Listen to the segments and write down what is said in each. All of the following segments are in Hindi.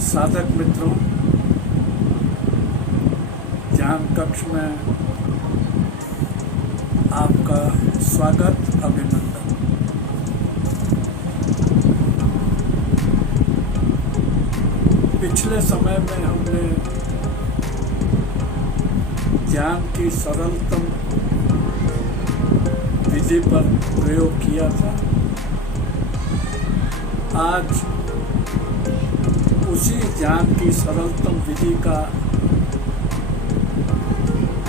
साधक मित्रों, ध्यान कक्ष में आपका स्वागत, अभिनंदन। पिछले समय में हमने ध्यान की सरलतम विधि पर प्रयोग किया था। आज उसी ध्यान की सरलतम विधि का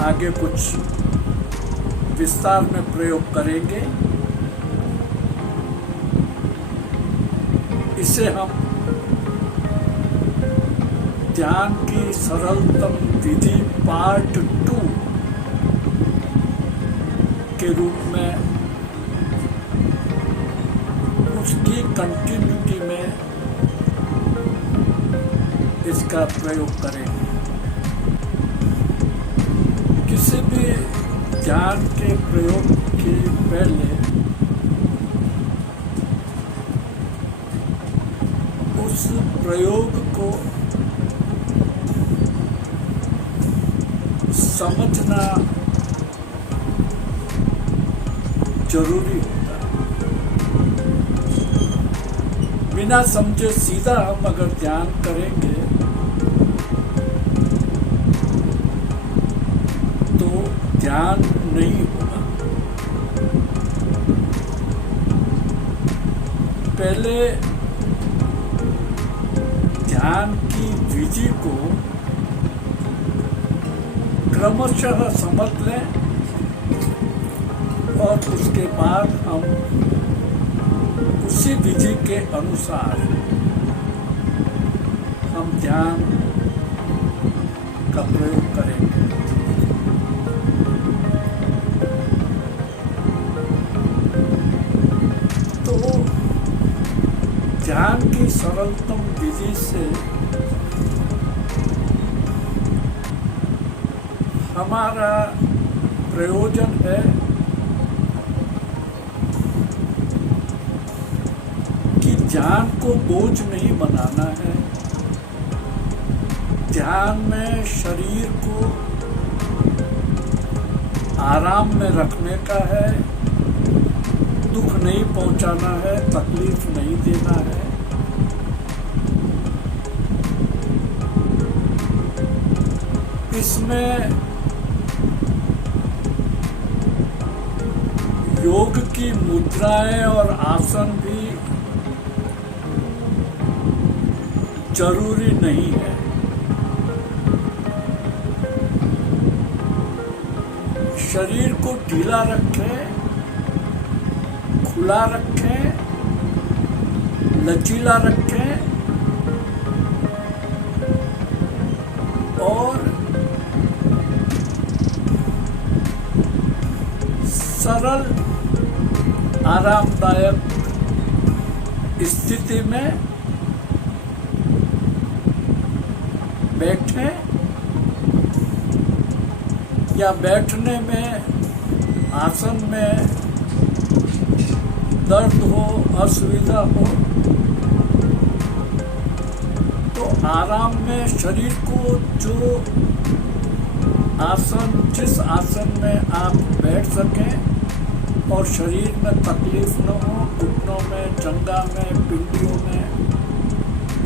आगे कुछ विस्तार में प्रयोग करेंगे। इसे हम ध्यान की सरलतम विधि पार्ट 2 के रूप में उसकी कंटिन्यूटी में इसका प्रयोग करेंगे। किसी भी ध्यान के प्रयोग के पहले उस प्रयोग को समझना जरूरी होता है। बिना समझे सीधा हम अगर ध्यान करेंगे तो ध्यान नहीं होगा। पहले ध्यान की विधि को क्रमशः समझ लें और उसके बाद हम उसी विधि के अनुसार हम ध्यान का प्रयोग करेंगे। तो ध्यान की सरलतम विधि से हमारा प्रयोजन है कि ध्यान को बोझ नहीं बनाना है। ध्यान में शरीर को आराम में रखने का है, दुख नहीं पहुंचाना है, तकलीफ नहीं देना है। इसमें योग की मुद्राएं और आसन भी जरूरी नहीं है। शरीर को ढीला रखें, खुला रखें, लचीला रखें और सरल आरामदायक स्थिति में बैठें या बैठने में आसन में दर्द हो, असुविधा हो तो आराम में शरीर को जिस आसन में आप बैठ सकें और शरीर में तकलीफ न हो, घुटनों में, जंघा में, पिंडियों में,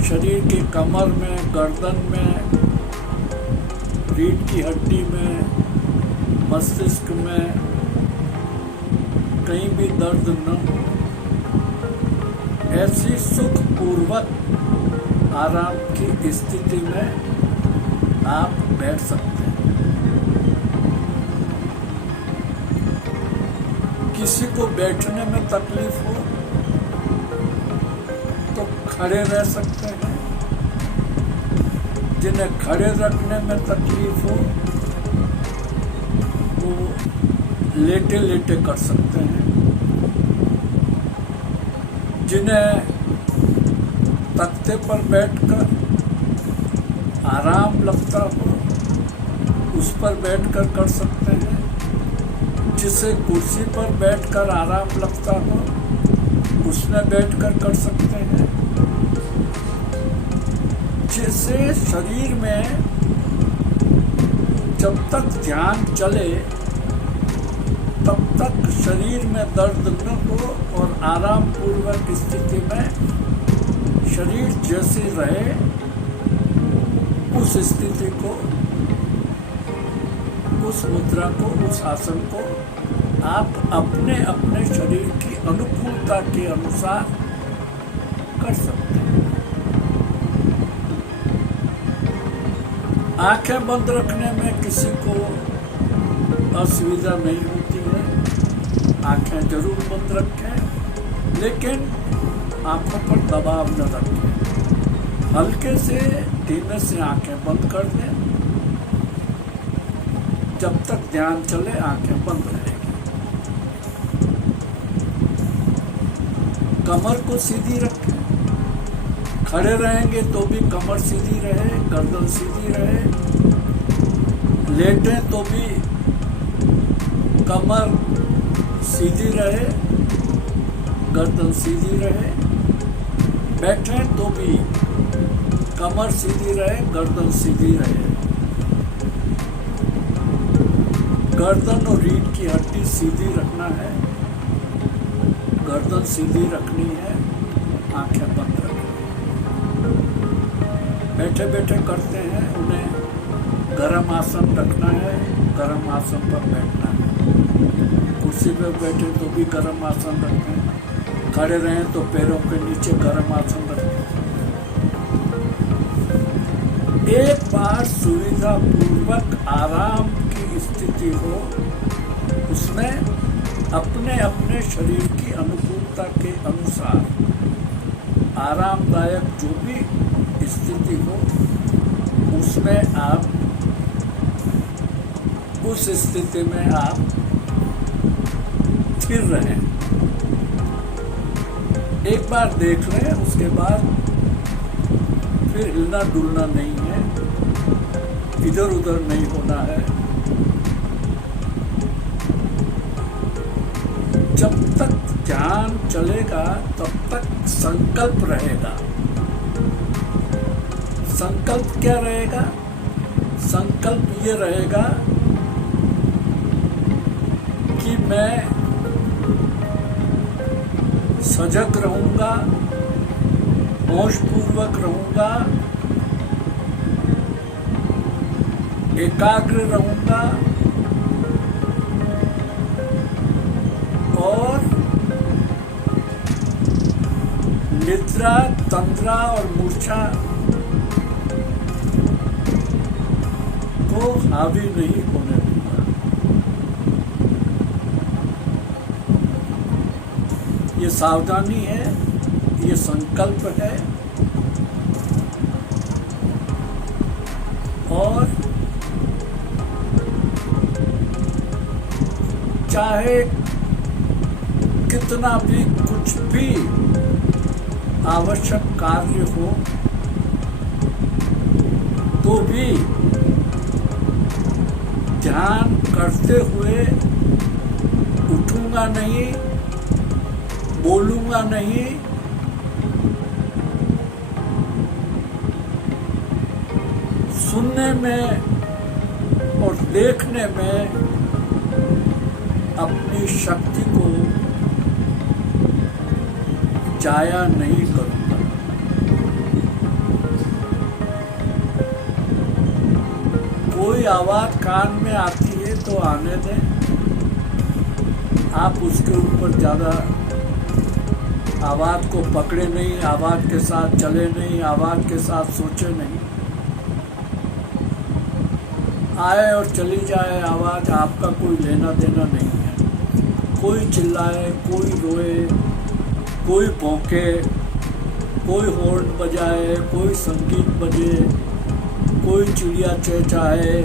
शरीर की कमर में, गर्दन में, रीढ़ की हड्डी में, मस्तिष्क में कहीं भी दर्द न हो, ऐसी सुखपूर्वक आराम की स्थिति में आप बैठ सकते हैं। किसी को बैठने में तकलीफ हो तो खड़े रह सकते हैं। जिन्हें खड़े रखने में तकलीफ हो वो लेटे लेटे कर सकते हैं। जिन्हें तख्ते पर बैठकर आराम लगता हो उस पर बैठकर कर सकते हैं। जिसे कुर्सी पर बैठकर आराम लगता हो उसमें बैठकर कर सकते हैं। जैसे शरीर में जब तक ध्यान चले तब तक शरीर में दर्द न हो और आराम पूर्वक स्थिति में शरीर जैसी रहे, उस स्थिति को, उस मुद्रा को, उस आसन को आप अपने अपने शरीर की अनुकूलता के अनुसार कर सकते हैं। आंखें बंद रखने में किसी को असुविधा नहीं होती है, आंखें जरूर बंद रखें, लेकिन आंखों पर दबाव न रखें। हल्के से धीमे से आंखें बंद कर दें। जब तक ध्यान चले आंखें बंद रहेगी। कमर को सीधी रखें। खड़े रहेंगे तो भी कमर सीधी रहे, गर्दन सीधी रहे। लेटें तो भी कमर सीधी रहे, गर्दन सीधी रहे। बैठें तो भी कमर सीधी रहे, गर्दन सीधी रहे। गर्दन और रीढ़ की हड्डी सीधी रखना है, गर्दन सीधी रखनी है, आंखें बंद रखनी है। बैठे बैठे करते हैं, उन्हें गर्म आसन रखना है, गर्म आसन पर बैठना है। कुर्सी पर बैठे तो भी गर्म आसन रखें, खड़े रहें तो पैरों के नीचे गर्म आसन रखें। एक बार सुविधा पूर्वक आराम की स्थिति हो, उसमें अपने अपने शरीर की अनुकूलता के अनुसार आरामदायक जो भी स्थिति हो, उसमें आप उस स्थिति में आप स्थिर रहें। एक बार देख लें, उसके बाद फिर हिलना डुलना नहीं है, इधर उधर नहीं होना है। जब तक ध्यान चलेगा तब तक संकल्प रहेगा। संकल्प क्या रहेगा? संकल्प ये रहेगा कि मैं सजग रहूंगा, होशपूर्वक रहूंगा, एकाग्र रहूंगा और निद्रा, तंद्रा और मूर्छा को हावी नहीं होने दूंगा। ये सावधानी है, ये संकल्प है। और चाहे कितना भी कुछ भी आवश्यक कार्य हो तो भी ध्यान करते हुए उठूंगा नहीं, बोलूंगा नहीं, सुनने में और देखने में अपनी शक्ति को जाया नहीं करूंगा। कोई आवाज कान में आती है तो आने दें, आप उसके ऊपर ज्यादा आवाज को पकड़े नहीं, आवाज के साथ चले नहीं, आवाज के साथ सोचे नहीं। आए और चली जाए आवाज, आपका कोई लेना देना नहीं है। कोई चिल्लाए, कोई रोए, कोई भौंके, कोई हॉर्न बजाए, कोई संगीत बजे, कोई चिड़िया चहचहाए,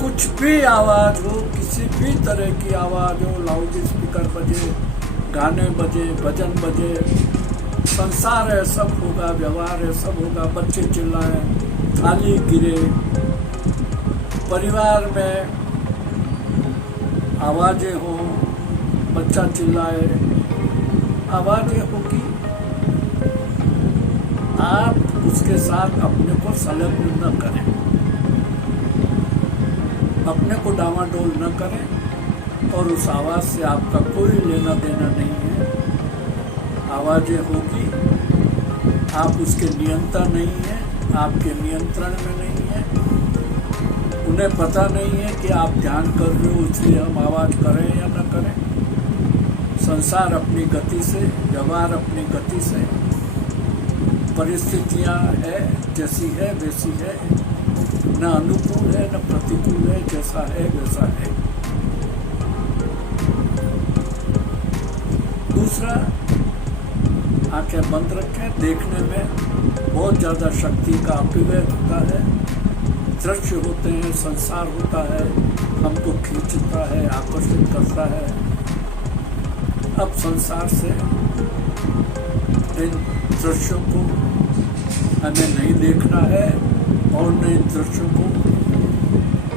कुछ भी आवाज हो, किसी भी तरह की आवाज हो, लाउड स्पीकर बजे, गाने बजे, भजन बजे, संसार है सब होगा, व्यवहार है सब होगा। बच्चे चिल्लाए, थाली गिरे, परिवार में आवाजें हों, बच्चा चिल्लाए, आवाजें होगी। आप उसके साथ अपने को संलग्न न करें, अपने को डामाडोल न करें और उस आवाज़ से आपका कोई लेना देना नहीं है। आवाज़ें होगी, आप उसके नियंता नहीं हैं, आपके नियंत्रण में नहीं है। उन्हें पता नहीं है कि आप ध्यान कर रहे हो इसलिए हम आवाज़ करें या न करें। संसार अपनी गति से, व्यवहार अपनी गति से, परिस्थितियाँ है जैसी है वैसी है, न अनुकूल है न प्रतिकूल है, जैसा है वैसा है। दूसरा, आंखें बंद रखें। देखने में बहुत ज़्यादा शक्ति का अपव्यय होता है, दृश्य होते हैं, संसार होता है, हमको खींचता है, आकर्षित करता है। अब संसार से इन दृश्यों को हमें नहीं देखना है और न इन दृश्यों को,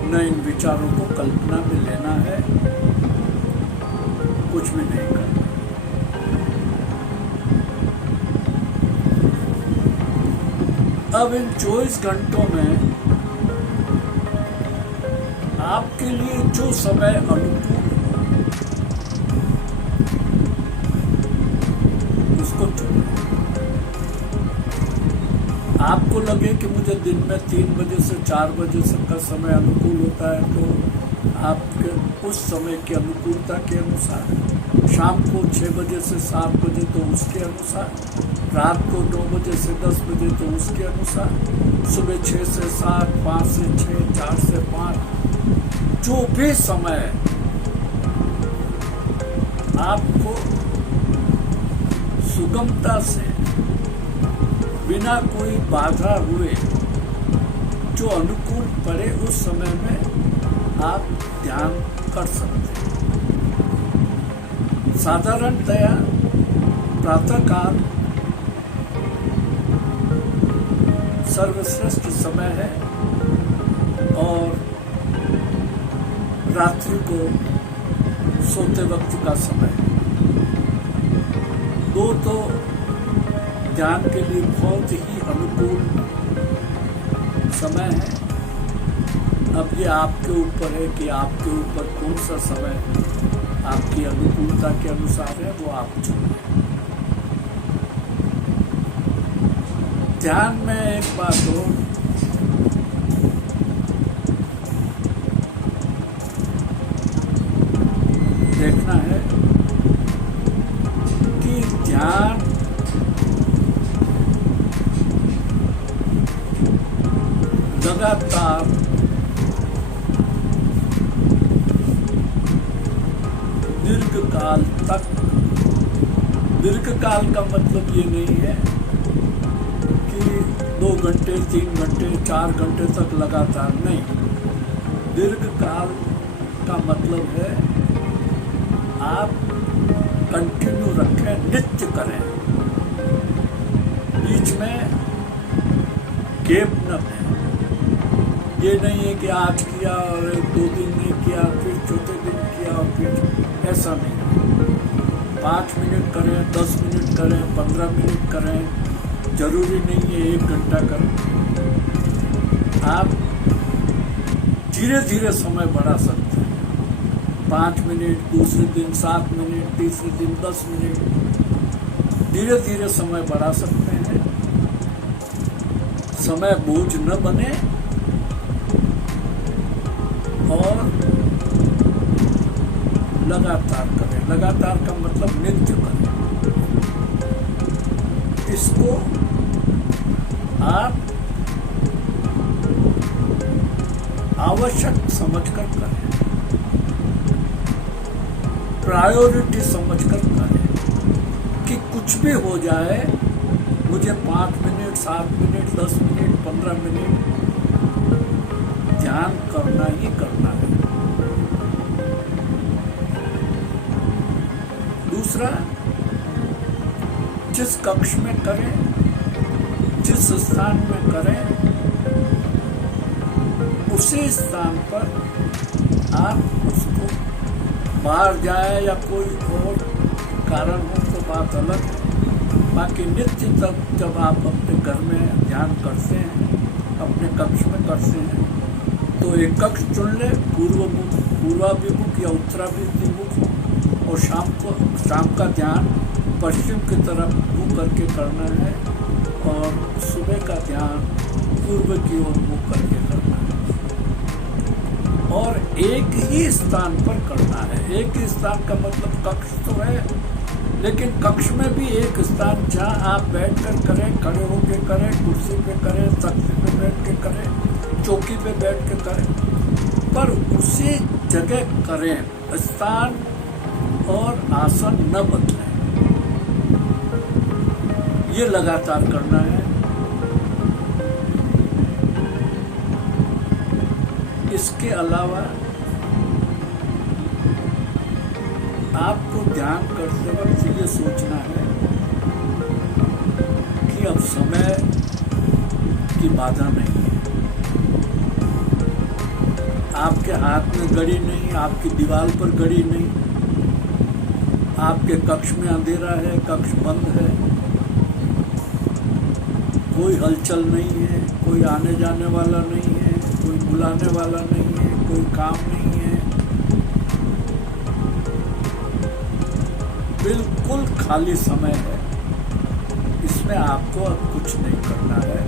न इन विचारों को कल्पना में लेना है, कुछ भी नहीं करना। अब इन 24 घंटों में आपके लिए जो समय अनुकूल उसको चुनें। आपको लगे कि मुझे दिन में 3 बजे से 4 बजे का समय अनुकूल होता है, तो आपके उस समय की अनुकूलता के अनुसार, शाम को 6 बजे से 7 बजे तो उसके अनुसार, रात को 9 बजे से 10 बजे तो उसके अनुसार, सुबह 6 से 7, 5 से 6, 4 से 5, जो भी समय आपको सुगमता से, बिना कोई बाधा हुए, जो अनुकूल पड़े उस समय में आप ध्यान कर सकते हैं। साधारणतया प्रातःकाल सर्वश्रेष्ठ समय है और रात्रि को सोते वक्त का समय। दो तो ध्यान के लिए बहुत ही अनुकूल समय है। अब ये आपके ऊपर है कि आपके ऊपर कौन सा समय आपकी अनुकूलता के अनुसार है, वो आप चुनें। ध्यान में एक बात हो, देखना है कि ध्यान लगातार दीर्घकाल तक, दीर्घकाल का मतलब ये नहीं है कि 2 घंटे 3 घंटे 4 घंटे तक लगातार, नहीं। दीर्घकाल का मतलब है आप कंटिन्यू रखें, नित्य करें, बीच में गैप न दें। ये नहीं है कि आज किया और 2 दिन नहीं किया, फिर चौथे दिन किया और फिर, ऐसा नहीं। 5 मिनट करें, 10 मिनट करें, 15 मिनट करें, जरूरी नहीं है 1 घंटा करें। आप धीरे धीरे समय बढ़ा सकते हैं। 5 मिनट, दूसरे दिन 7 मिनट, तीसरे दिन 10 मिनट, धीरे धीरे समय बढ़ा सकते हैं। समय बोझ न बने और लगातार करें। लगातार का मतलब नित्य करें। इसको आप आवश्यक समझकर करें, प्रायोरिटी समझकर करें कि कुछ भी हो जाए, मुझे 5 मिनट, 7 मिनट, 10 मिनट, 15 मिनट ध्यान करना ही करना है। दूसरा, जिस कक्ष में करें, जिस स्थान में करें, उसी स्थान पर आप उसको, बाहर जाए या कोई और कारण हो तो बात अलग है, बाकी नित्य तक जब आप अपने घर में ध्यान करते हैं, अपने कक्ष में करते हैं, तो एक कक्ष चुन ले, पूर्वाभिमुख या उत्तराभिमुख, और शाम का ध्यान पश्चिम की तरफ मुँह करके करना है, और सुबह का ध्यान पूर्व की ओर मुँह करके करना है, और एक ही स्थान पर करना है। एक ही स्थान का मतलब कक्ष तो है, लेकिन कक्ष में भी एक स्थान जहाँ आप बैठ कर करें, खड़े होकर करें, कुर्सी पे करें, तख्ते पे बैठ के करें, चौकी पे बैठ के करें, पर उसी जगह करें, स्थान और आसन न बदलें। ये लगातार करना है। इसके अलावा आपको ध्यान करते वक्त ये सोचना है कि अब समय की बाधा नहीं है, आपके हाथ में घड़ी नहीं, आपकी दीवार पर घड़ी नहीं, आपके कक्ष में अंधेरा है, कक्ष बंद है, कोई हलचल नहीं है, कोई आने जाने वाला नहीं है, कोई बुलाने वाला नहीं है, कोई काम नहीं है, बिल्कुल खाली समय है। इसमें आपको अब कुछ नहीं करना है,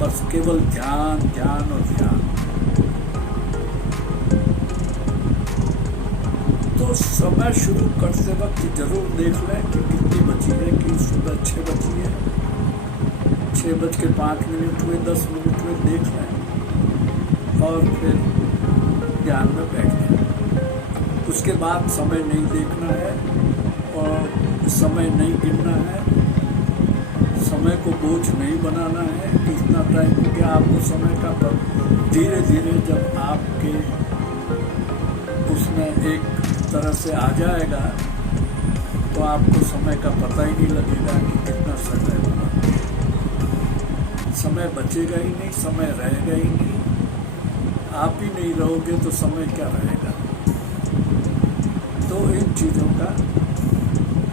बस केवल ध्यान ध्यान और ध्यान। तो समय शुरू करते वक्त जरूर देख लें कि कितनी बची है, कि सुबह 6 बजी है, 6:05 हुए, 10 मिनट हुए, देख लें और फिर ध्यान में बैठ जाए। उसके बाद समय नहीं देखना है और समय नहीं गिनना है, समय को बोझ नहीं बनाना है कि इतना टाइम हो गया। आपको समय का धीरे धीरे जब आपके उसमें एक तरह से आ जाएगा तो आपको समय का पता ही नहीं लगेगा कि कितना समय हुआ। समय बचेगा ही नहीं, समय रहेगा ही नहीं। आप ही नहीं रहोगे तो समय क्या रहेगा। तो इन चीज़ों का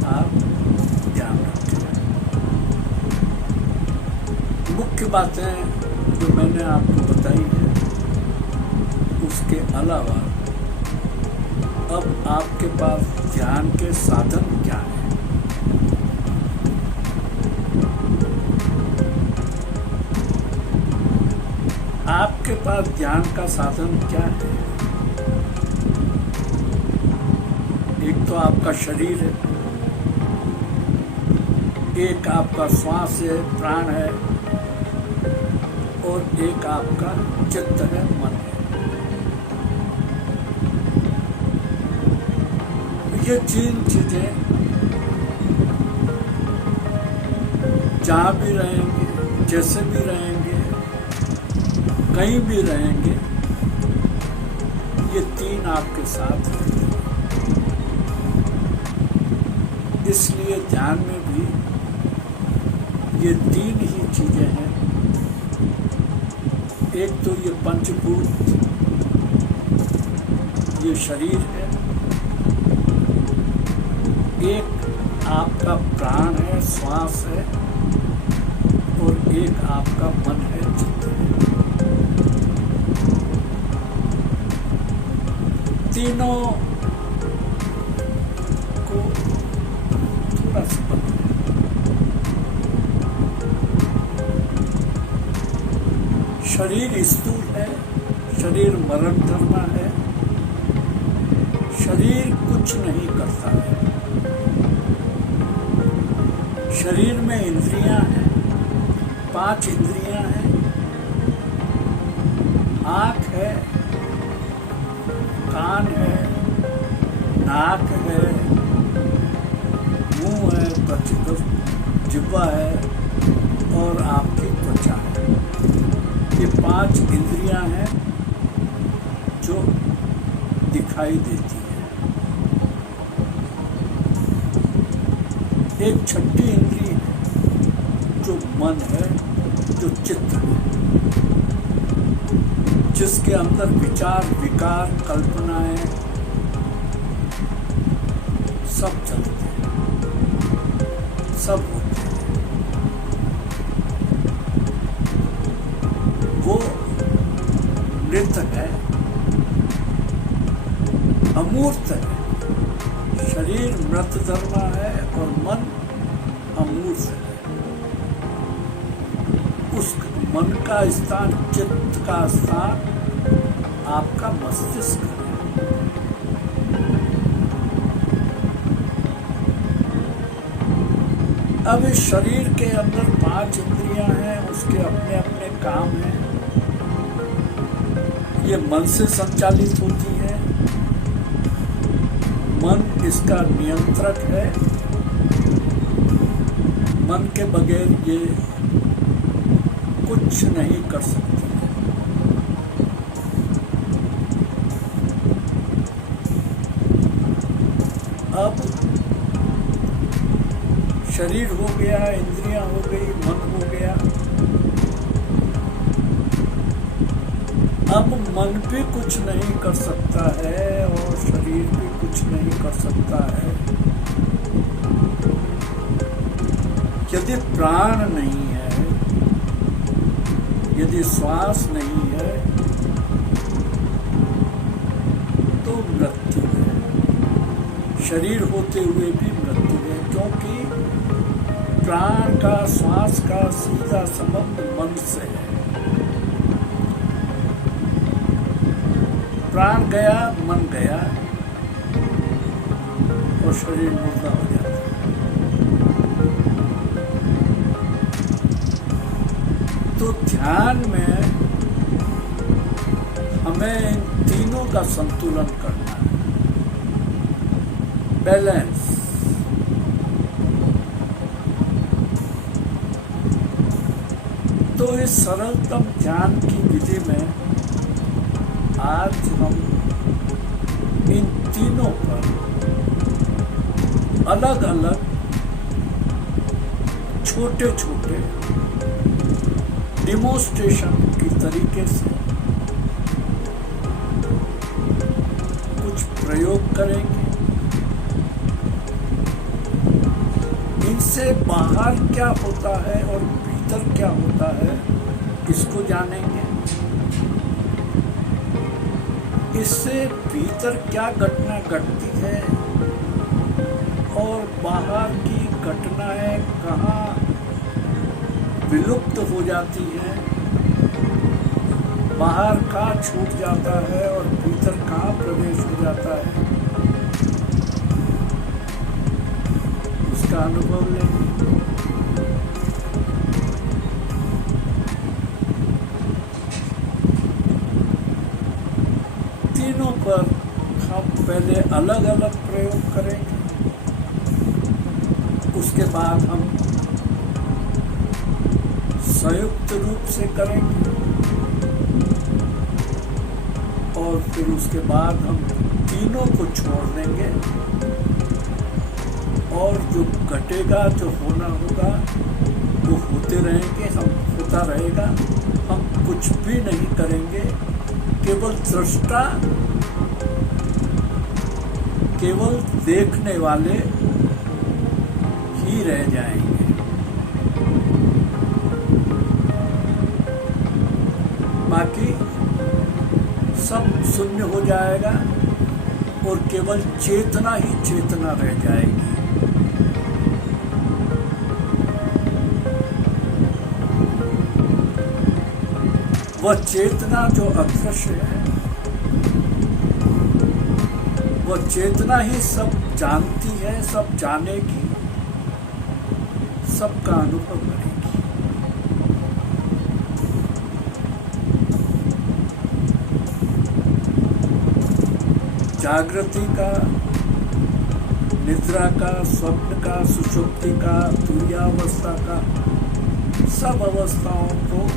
आप ध्यान रखें। मुख्य बातें जो मैंने आपको बताई हैं, उसके अलावा अब आपके पास ध्यान के साधन क्या हैं? आपके पास ध्यान का साधन क्या है? एक तो आपका शरीर है, एक आपका श्वास है, प्राण है, और एक आपका चित्त है, मन है। ये 3 चीजें जहाँ भी रहेंगे, जैसे भी रहेंगे, कहीं भी रहेंगे, ये 3 आपके साथ रहेंगे। इसलिए ध्यान में भी ये 3 ही चीजें हैं। एक तो ये पंचभूत, ये शरीर है, एक आपका प्राण है, श्वास है, और एक आपका मन है, चित्त है। तीनों को थोड़ा सा बदलें। शरीर स्थूल है, शरीर मरण धर्मा है, शरीर कुछ नहीं करता है। शरीर में इंद्रियां हैं, 5 इंद्रियां हैं। आँख है, कान है, नाक है, मुंह है, जिह्वा है, और आपकी त्वचा है। ये 5 इंद्रियां हैं जो दिखाई देती है। एक छठी इंद्रिय है जो मन है, जो चित्त है, जिसके अंदर विचार, विकार, कल्पनाएं सब चलते हैं। सब होते हैं। वो मृत है, अमूर्त है। शरीर मृत धर्मा है और मन अमूर्त है। उस मन का स्थान, चित्त का स्थान आपका मस्तिष्क है। अब इस शरीर के अंदर 5 इंद्रियां हैं, उसके अपने अपने काम हैं। ये मन से संचालित होती है। मन इसका नियंत्रक है। मन के बगैर ये कुछ नहीं कर सकती है। अब शरीर हो गया, इंद्रियां हो गई, मन हो गया। अब मन भी कुछ नहीं कर सकता है और शरीर भी कुछ नहीं कर सकता है। यदि प्राण नहीं है, यदि श्वास नहीं है, तो मृत्यु है। शरीर होते हुए भी मृत्यु है, क्योंकि प्राण का, श्वास का सीधा संबंध मन से है। प्राण गया, मन गया और शरीर मुर्दा हो जाता है। तो ध्यान में हमें इन तीनों का संतुलन करना है, बैलेंस। तो इस सरलतम ध्यान की विधि में आज हम इन तीनों पर अलग अलग छोटे छोटे डिमोन्स्ट्रेशन की तरीके से कुछ प्रयोग करेंगे। इनसे बाहर क्या होता है और भीतर क्या होता है, इसको जानेंगे। इससे भीतर क्या घटना घटती है और बाहर की घटनाएं कहाँ विलुप्त हो जाती हैं, बाहर कहाँ छूट जाता है और भीतर कहाँ प्रवेश हो जाता है, उसका अनुभव लेंगे। तीनों पर हम पहले अलग अलग प्रयोग करेंगे, उसके बाद हम संयुक्त रूप से करेंगे और फिर उसके बाद हम तीनों को छोड़ देंगे और जो घटेगा, जो होना होगा, वो होते रहेंगे, हम होता रहेगा। हम कुछ भी नहीं करेंगे, केवल दृष्टा, केवल देखने वाले ही रह जाएंगे। बाकी सब शून्य हो जाएगा और केवल चेतना ही चेतना रह जाएगी। वह चेतना जो अदृश्य है, वह चेतना ही सब जानती है, सब जानेगी, सबका अनुभव करेगी। जागृति का, निद्रा का, स्वप्न का, सुषुप्ति का, तुर्यावस्था का, सब अवस्थाओं को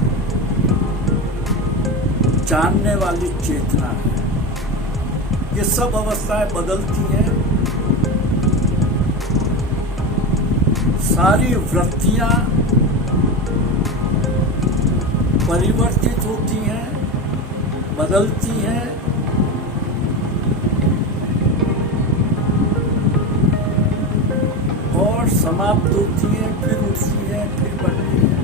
जानने वाली चेतना है। ये सब अवस्थाएं बदलती हैं, सारी वृत्तियां परिवर्तित होती हैं, बदलती हैं। और समाप्त होती है, फिर उठती है, फिर बढ़ती है।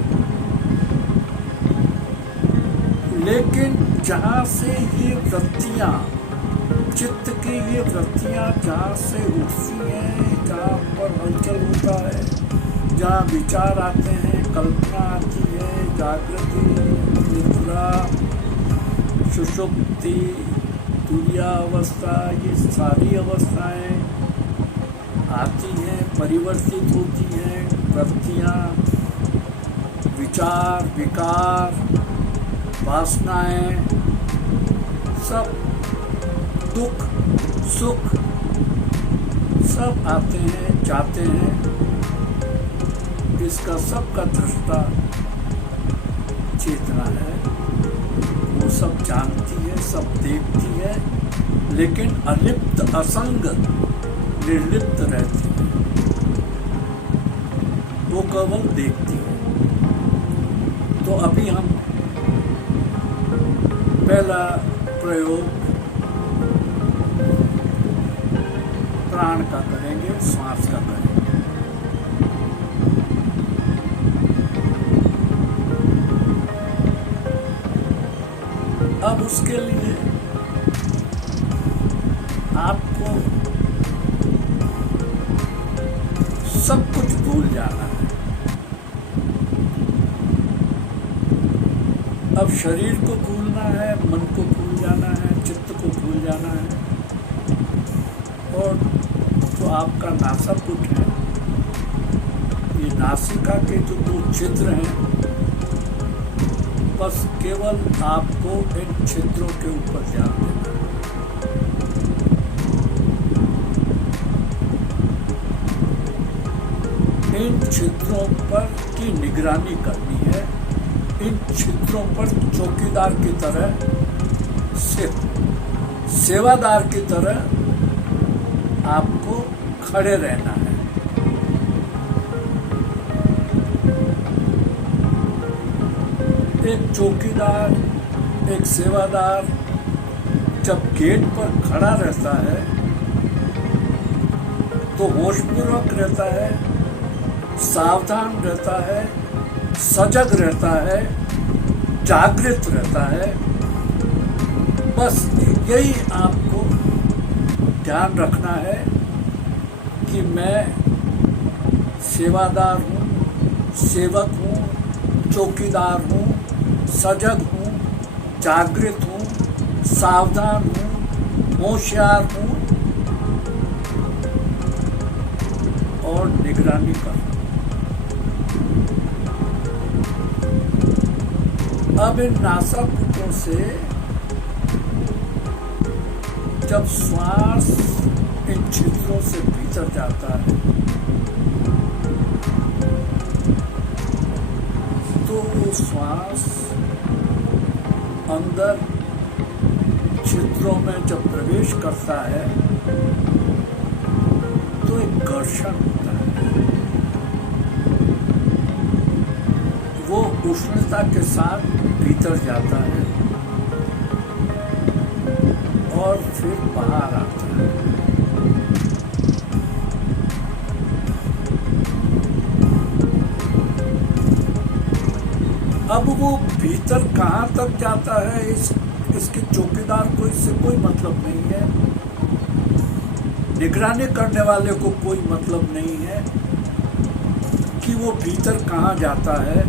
लेकिन जहाँ से ये वृत्तियाँ, चित्त की ये वृत्तियाँ जहाँ से उठती हैं, जहाँ पर हलचल होता है, जहाँ विचार आते हैं, कल्पना आती है, जागृति, निद्रा, सुषुप्ति, तुरीया अवस्था, ये सारी अवस्थाएं आती हैं, परिवर्तित होती हैं। वृत्तियाँ, विचार, विकार, वासनाएं, सब दुख सुख सब आते हैं, जाते हैं। इसका सबका दृष्टा चेतना है, वो सब जानती है, सब देखती है, लेकिन अलिप्त, असंग, निर्लिप्त रहती है। वो केवल देखती है। तो अभी हम पहला प्रयोग प्राण का करेंगे, श्वास का करेंगे। अब उसके लिए आपको सब कुछ भूल जाना है। अब शरीर को भूलना है, मन को भूल जाना है, चित्त को भूल जाना है, और जो आपका नासापुट है, ये नासिका के जो दो छिद्र हैं, बस केवल आपको इन छिद्रों के ऊपर ध्यान देना है। इन छिद्रों पर की निगरानी करनी है। इन छिद्रों पर चौकीदार की तरह, सेवादार की तरह आपको खड़े रहना है। एक चौकीदार, एक सेवादार जब गेट पर खड़ा रहता है तो होशपूर्वक रहता है, सावधान रहता है, सजग रहता है, जागृत रहता है। बस यही आपको ध्यान रखना है कि मैं सेवादार हूँ, सेवक हूँ, चौकीदार हूँ, सजग हूँ, जागृत हूँ, सावधान हूँ, होशियार हूँ और निगरानी कर। अब इन नासापुटों से जब श्वास इन छिद्रों से भीतर जाता है तो वो श्वास अंदर छिद्रों में जब प्रवेश करता है तो एक घर्षण होता है। वो उष्णता के साथ भीतर जाता है और फिर बाहर आता है। अब वो भीतर कहाँ तक जाता है, इसके चौकीदार को इससे कोई मतलब नहीं है, निगरानी करने वाले को कोई मतलब नहीं है कि वो भीतर कहाँ जाता है।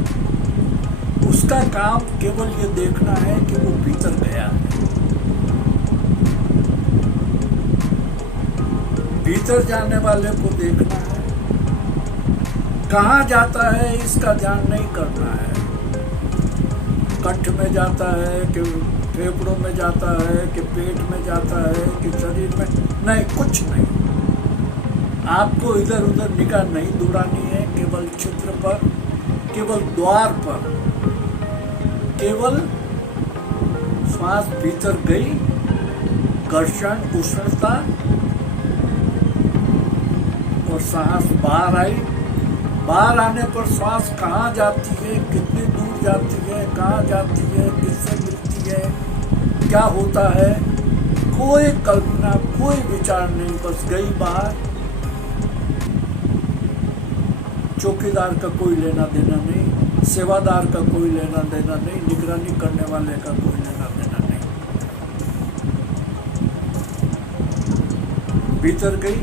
उसका काम केवल ये देखना है कि वो भीतर गया है। भीतर जाने वाले को देखना है, कहाँ जाता है इसका ध्यान नहीं करना है। कंठ में जाता है कि फेफड़ों में जाता है कि पेट में जाता है कि शरीर में, नहीं, कुछ नहीं। आपको इधर उधर निगाह नहीं दौड़ानी है, केवल छिद्र पर, केवल द्वार पर, केवल श्वास भीतर गई, घर्षण, उष्णता और सांस बाहर आई। बाहर आने पर श्वास कहाँ जाती है, कितनी दूर जाती है, कहाँ जाती है, किससे मिलती है, क्या होता है, कोई कल्पना, कोई विचार नहीं, बस गई बाहर चौकीदार का कोई लेना देना नहीं, सेवादार का कोई लेना देना नहीं, निगरानी करने वाले का कोई लेना देना नहीं। भीतर गई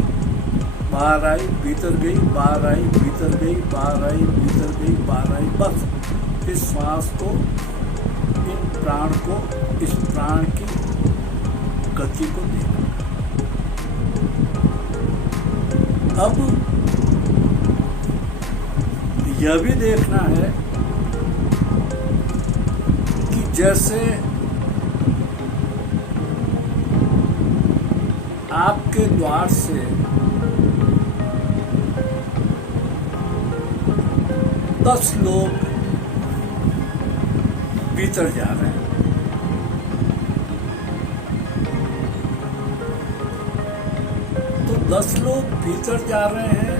बाहर आई, भीतर गई बाहर आई, भीतर गई बाहर आई, भीतर गई बाहर आई। बस इस श्वास को, इन प्राण को, इस प्राण की गति को देखना। अब यह भी देखना है कि जैसे आपके द्वार से 10 लोग भीतर जा रहे हैं, तो 10 लोग भीतर जा रहे हैं,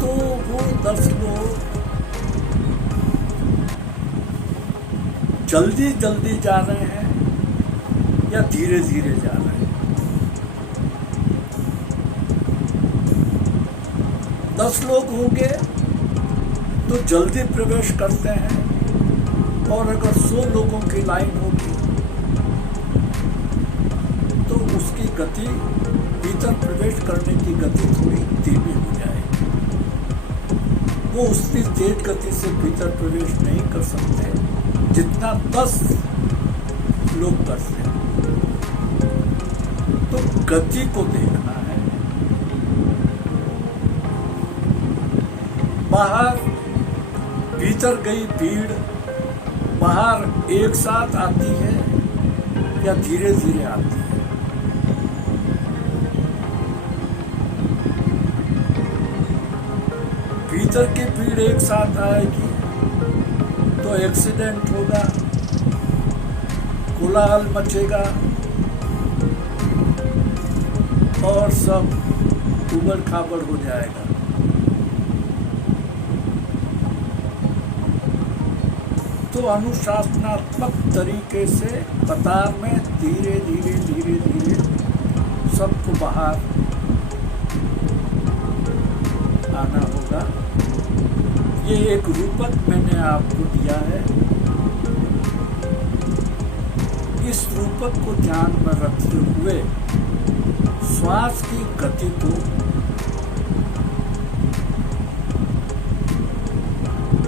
तो वो 10 लोग जल्दी जल्दी जा रहे हैं या धीरे धीरे जा रहे हैं। 10 लोग होंगे तो जल्दी प्रवेश करते हैं, और अगर 100 लोगों की लाइन होगी तो उसकी गति, भीतर प्रवेश करने की गति थोड़ी धीमी हो जाएगी। वो उतनी तेज गति से भीतर प्रवेश नहीं कर सकते जितना 10 लोग करते हैं। तो गति को देखना है। बाहर भीतर गई भीड़ बाहर एक साथ आती है या धीरे धीरे आती है। भीतर की भीड़ एक साथ आएगी तो एक्सीडेंट होगा, कोलाहल मचेगा और सब उबड़ खाबड़ हो जाएगा। तो अनुशासनात्मक तरीके से कतार में धीरे धीरे धीरे धीरे सबको बाहर आना होगा। ये एक रूपक मैंने आपको दिया है। इस रूपक को ध्यान में रखते हुए श्वास की गति को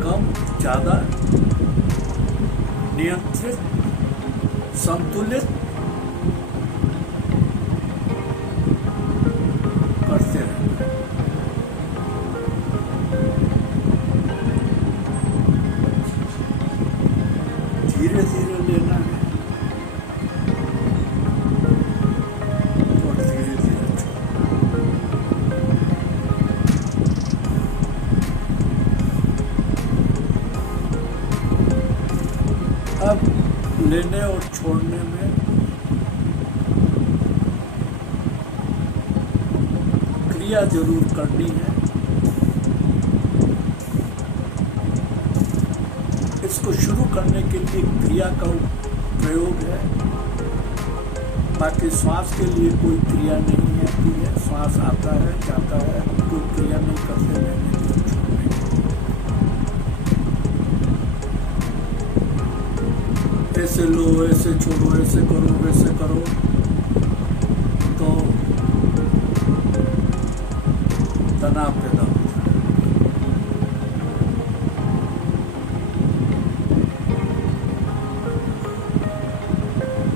कम ज्यादा नियंत्रित, संतुलित करते रहना। धीरे धीरे लेना है और धीरे धीरे छोड़ना। अब लेने और छोड़ने में क्रिया जरूर करनी है। इसको शुरू करने के लिए क्रिया का प्रयोग है, बाकी श्वास के लिए कोई क्रिया नहीं है। श्वास आता है जाता है, कोई क्रिया नहीं करते रहने की, छोड़ने की। ऐसे लो, ऐसे छोड़ो, ऐसे करो, वैसे करो, तो तनाव पैदा होता है।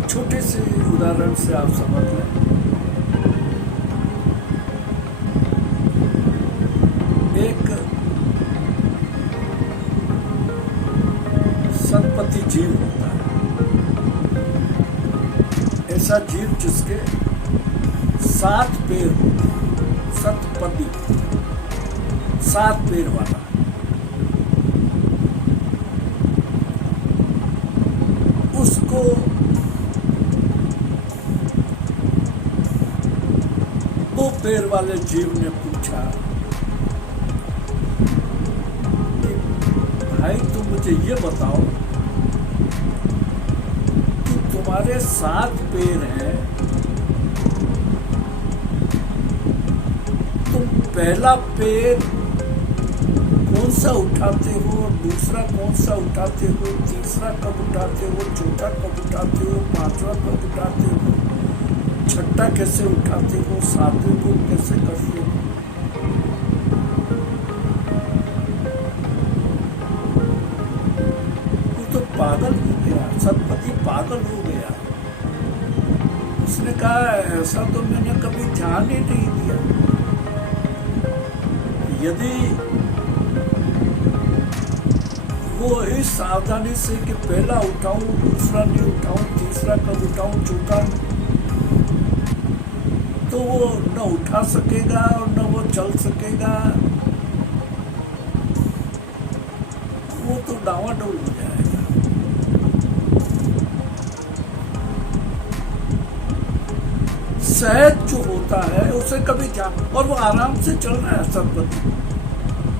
छोटे से उदाहरण से आप समझ लें। एक सतपति जीव होता है, ऐसा जीव जिसके 7 पैर होते हैं, सतपति, 7 पैर वाला। उसको दो पैर वाले जीव ने पूछा कि भाई तुम मुझे ये बताओ कि तुम्हारे 7 पैर हैं तुम पहला पैर कौन सा उठाते हो और दूसरा कौन सा उठाते हो, तीसरा कब उठाते हो, चौथा कब उठाते हो, पांचवा कब उठाते हो, छठा कैसे उठाते हो, सातवें को कैसे करते हो। वो तो पागल हो गया, सतपति पागल हो गया। उसने कहा ऐसा तो मैंने कभी ध्यान ही नहीं दिया। यदि वो इस सावधानी से कि पहला उठाऊं, दूसरा नहीं उठाऊं, तीसरा कब उठाऊं, चौथा, तो वो न उठा सकेगा और न वो चल सकेगा। वो तो डावाडोल हो जाएगा। सहज जो होता है उसे कभी क्या, और वो आराम से चल रहा है, सतपति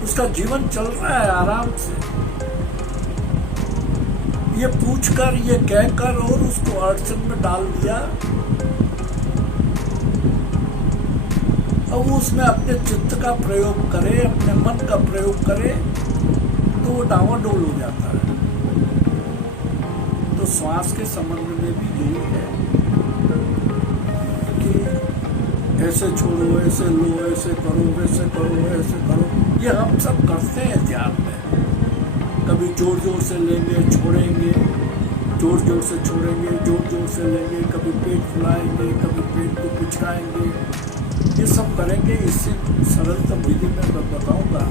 उसका जीवन चल रहा है आराम से। ये पूछकर, ये कहकर और उसको अड़चन में डाल दिया। अब वो उसमें अपने चित्त का प्रयोग करे, अपने मन का प्रयोग करे, तो वो डावाडोल हो जाता है। तो श्वास के संबंध में भी यही है कि ऐसे छोड़ो, ऐसे लो, ऐसे करो, वैसे करो, ऐसे करो। ये हम सब करते हैं ध्यान में। कभी जोर जोर से लेंगे, छोड़ेंगे, जोर जोर से छोड़ेंगे, जोर जोर से लेंगे, कभी पेट फुलाएंगे, कभी पेट को पिचकाएंगे, ये सब करेंगे। इससे सरलतम विधि में मैं बताऊंगा,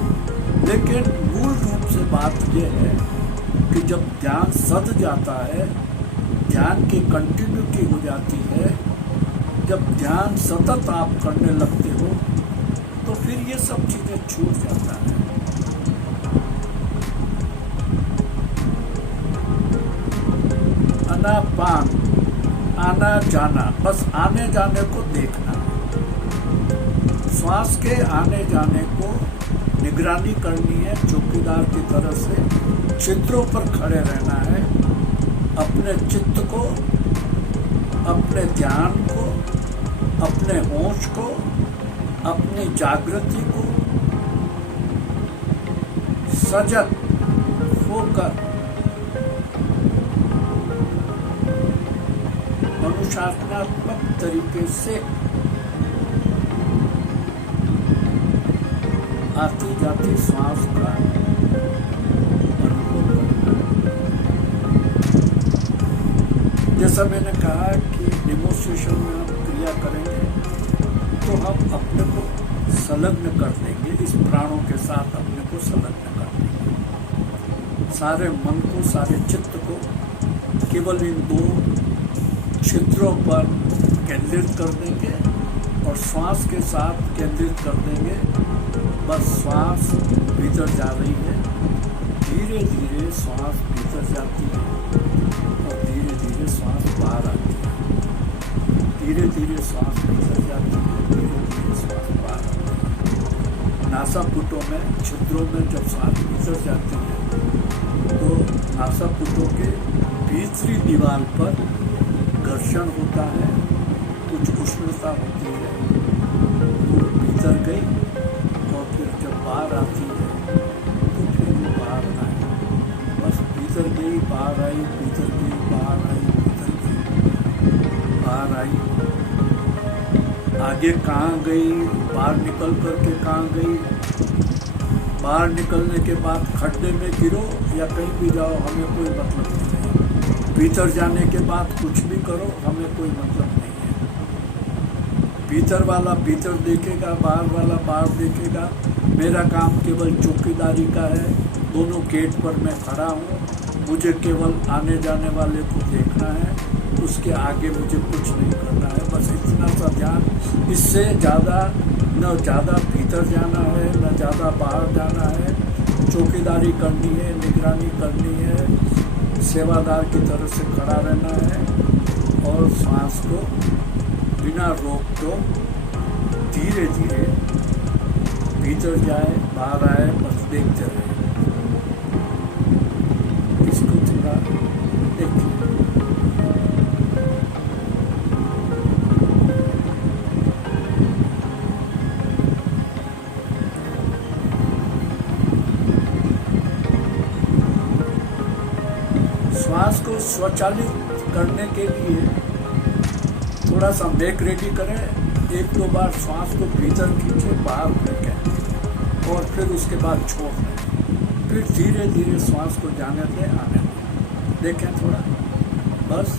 लेकिन मूल रूप से बात यह है कि जब ध्यान सध जाता है, ध्यान की कंटिन्यूटी हो जाती है, जब ध्यान सतत आप करने लगते हो, तो फिर ये सब चीजें छूट जाता है। अनापान, आना जाना, बस आने जाने को देखना। श्वास के आने जाने को निगरानी करनी है, चौकीदार की तरह से चित्रों पर खड़े रहना है। अपने चित्त को, अपने ध्यान को, अपने होश को, अपनी जागृति को सजग होकर अनुशासनात्मक तरीके से आती जाती श्वास का अनुभव करना। जैसा मैंने कहा कि डेमोन्स्ट्रेशन में हम क्रिया करेंगे तो हम अपने को संलग्न कर देंगे, इस प्राणों के साथ अपने को संलग्न कर देंगे। सारे मन को, सारे चित्त को केवल इन दो क्षेत्रों पर केंद्रित कर देंगे और श्वास के साथ केंद्रित कर देंगे। बस श्वास भीतर जा रही है, धीरे धीरे श्वास भीतर जाती है और धीरे धीरे श्वास बाहर आती है। धीरे धीरे श्वास भीतर जाती है, धीरे धीरे श्वास बाहर आती है। नासापुटों में, छिद्रों में जब श्वास भीतर जाती है तो नासापुटों के भीतरी दीवार पर घर्षण होता है, कुछ उष्णता होती है, वो भीतर गई और फिर जब बाहर आती है तो फिर वो बाहर आई। बस भीतर गई, बाहर आई, भीतर गई, बाहर आई, भीतर गई, बाहर आई। आगे कहाँ गई, बाहर निकल करके कहाँ गई, बाहर निकलने के बाद खड्डे में गिरो या कहीं भी जाओ, हमें कोई मतलब नहीं है। भीतर जाने के बाद कुछ भी करो, हमें कोई मतलब नहीं है। भीतर वाला भीतर देखेगा, बाहर वाला बाहर देखेगा। मेरा काम केवल चौकीदारी का है। दोनों गेट पर मैं खड़ा हूँ, मुझे केवल आने जाने वाले को देखना है, उसके आगे मुझे कुछ नहीं करना है। बस इतना सा ध्यान, इससे ज़्यादा न ज़्यादा भीतर जाना है, न ज़्यादा बाहर जाना है। चौकीदारी करनी है, निगरानी करनी है, सेवादार की तरह से खड़ा रहना है और सांस को बिना रोक टोक धीरे धीरे भीतर जाए, बाहर आए, बस देखते रहे। इसको थोड़ा देखिए। श्वास को स्वचालित करने के लिए थोड़ा सा मेक रेडी करें। 1-2 बार श्वास को भीतर खींचे, बाहर फेंकें और फिर उसके बाद छोड़ दें। फिर धीरे धीरे श्वास को जाने दें, आने दें। देखें थोड़ा, बस।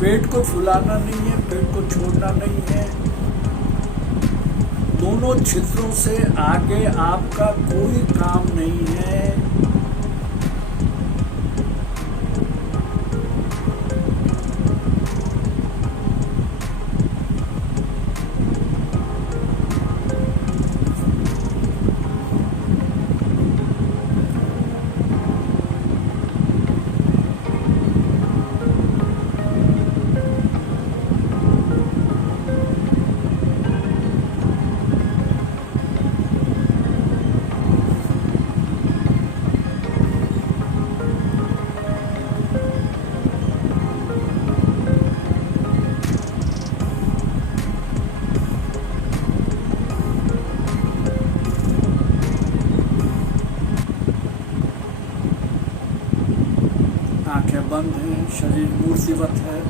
पेट को फुलाना नहीं है, पेट को छोड़ना नहीं है। दोनों छिद्रों से आगे आपका कोई काम नहीं है। आंखें बंद हैं, शरीर मूर्तिवत है।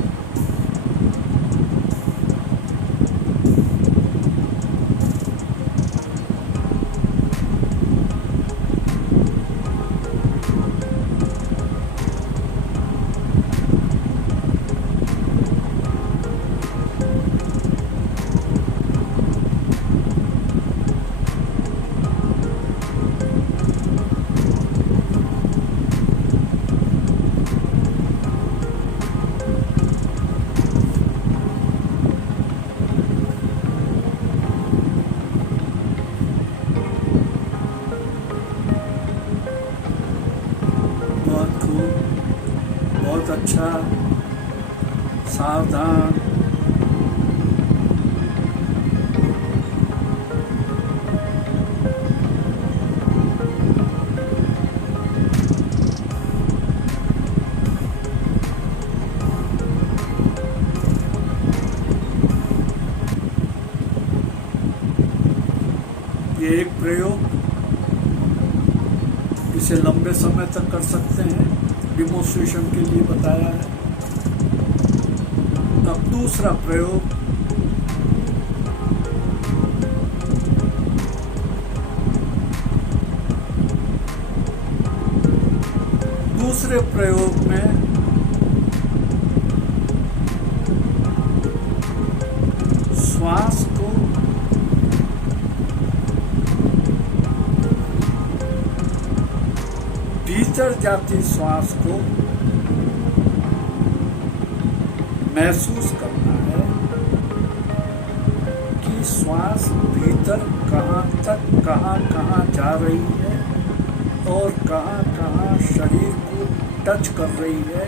बहुत अच्छा, सावधान। ये एक प्रयोग, इसे लंबे समय तक कर सकते हैं, डिमोन्स्ट्रेशन के लिए बताया है। अब दूसरा प्रयोग, दूसरे प्रयोग में श्वास को भीतर जाती श्वास को महसूस करना है कि श्वास भीतर कहाँ तक कहाँ जा रही है और कहाँ शरीर को टच कर रही है,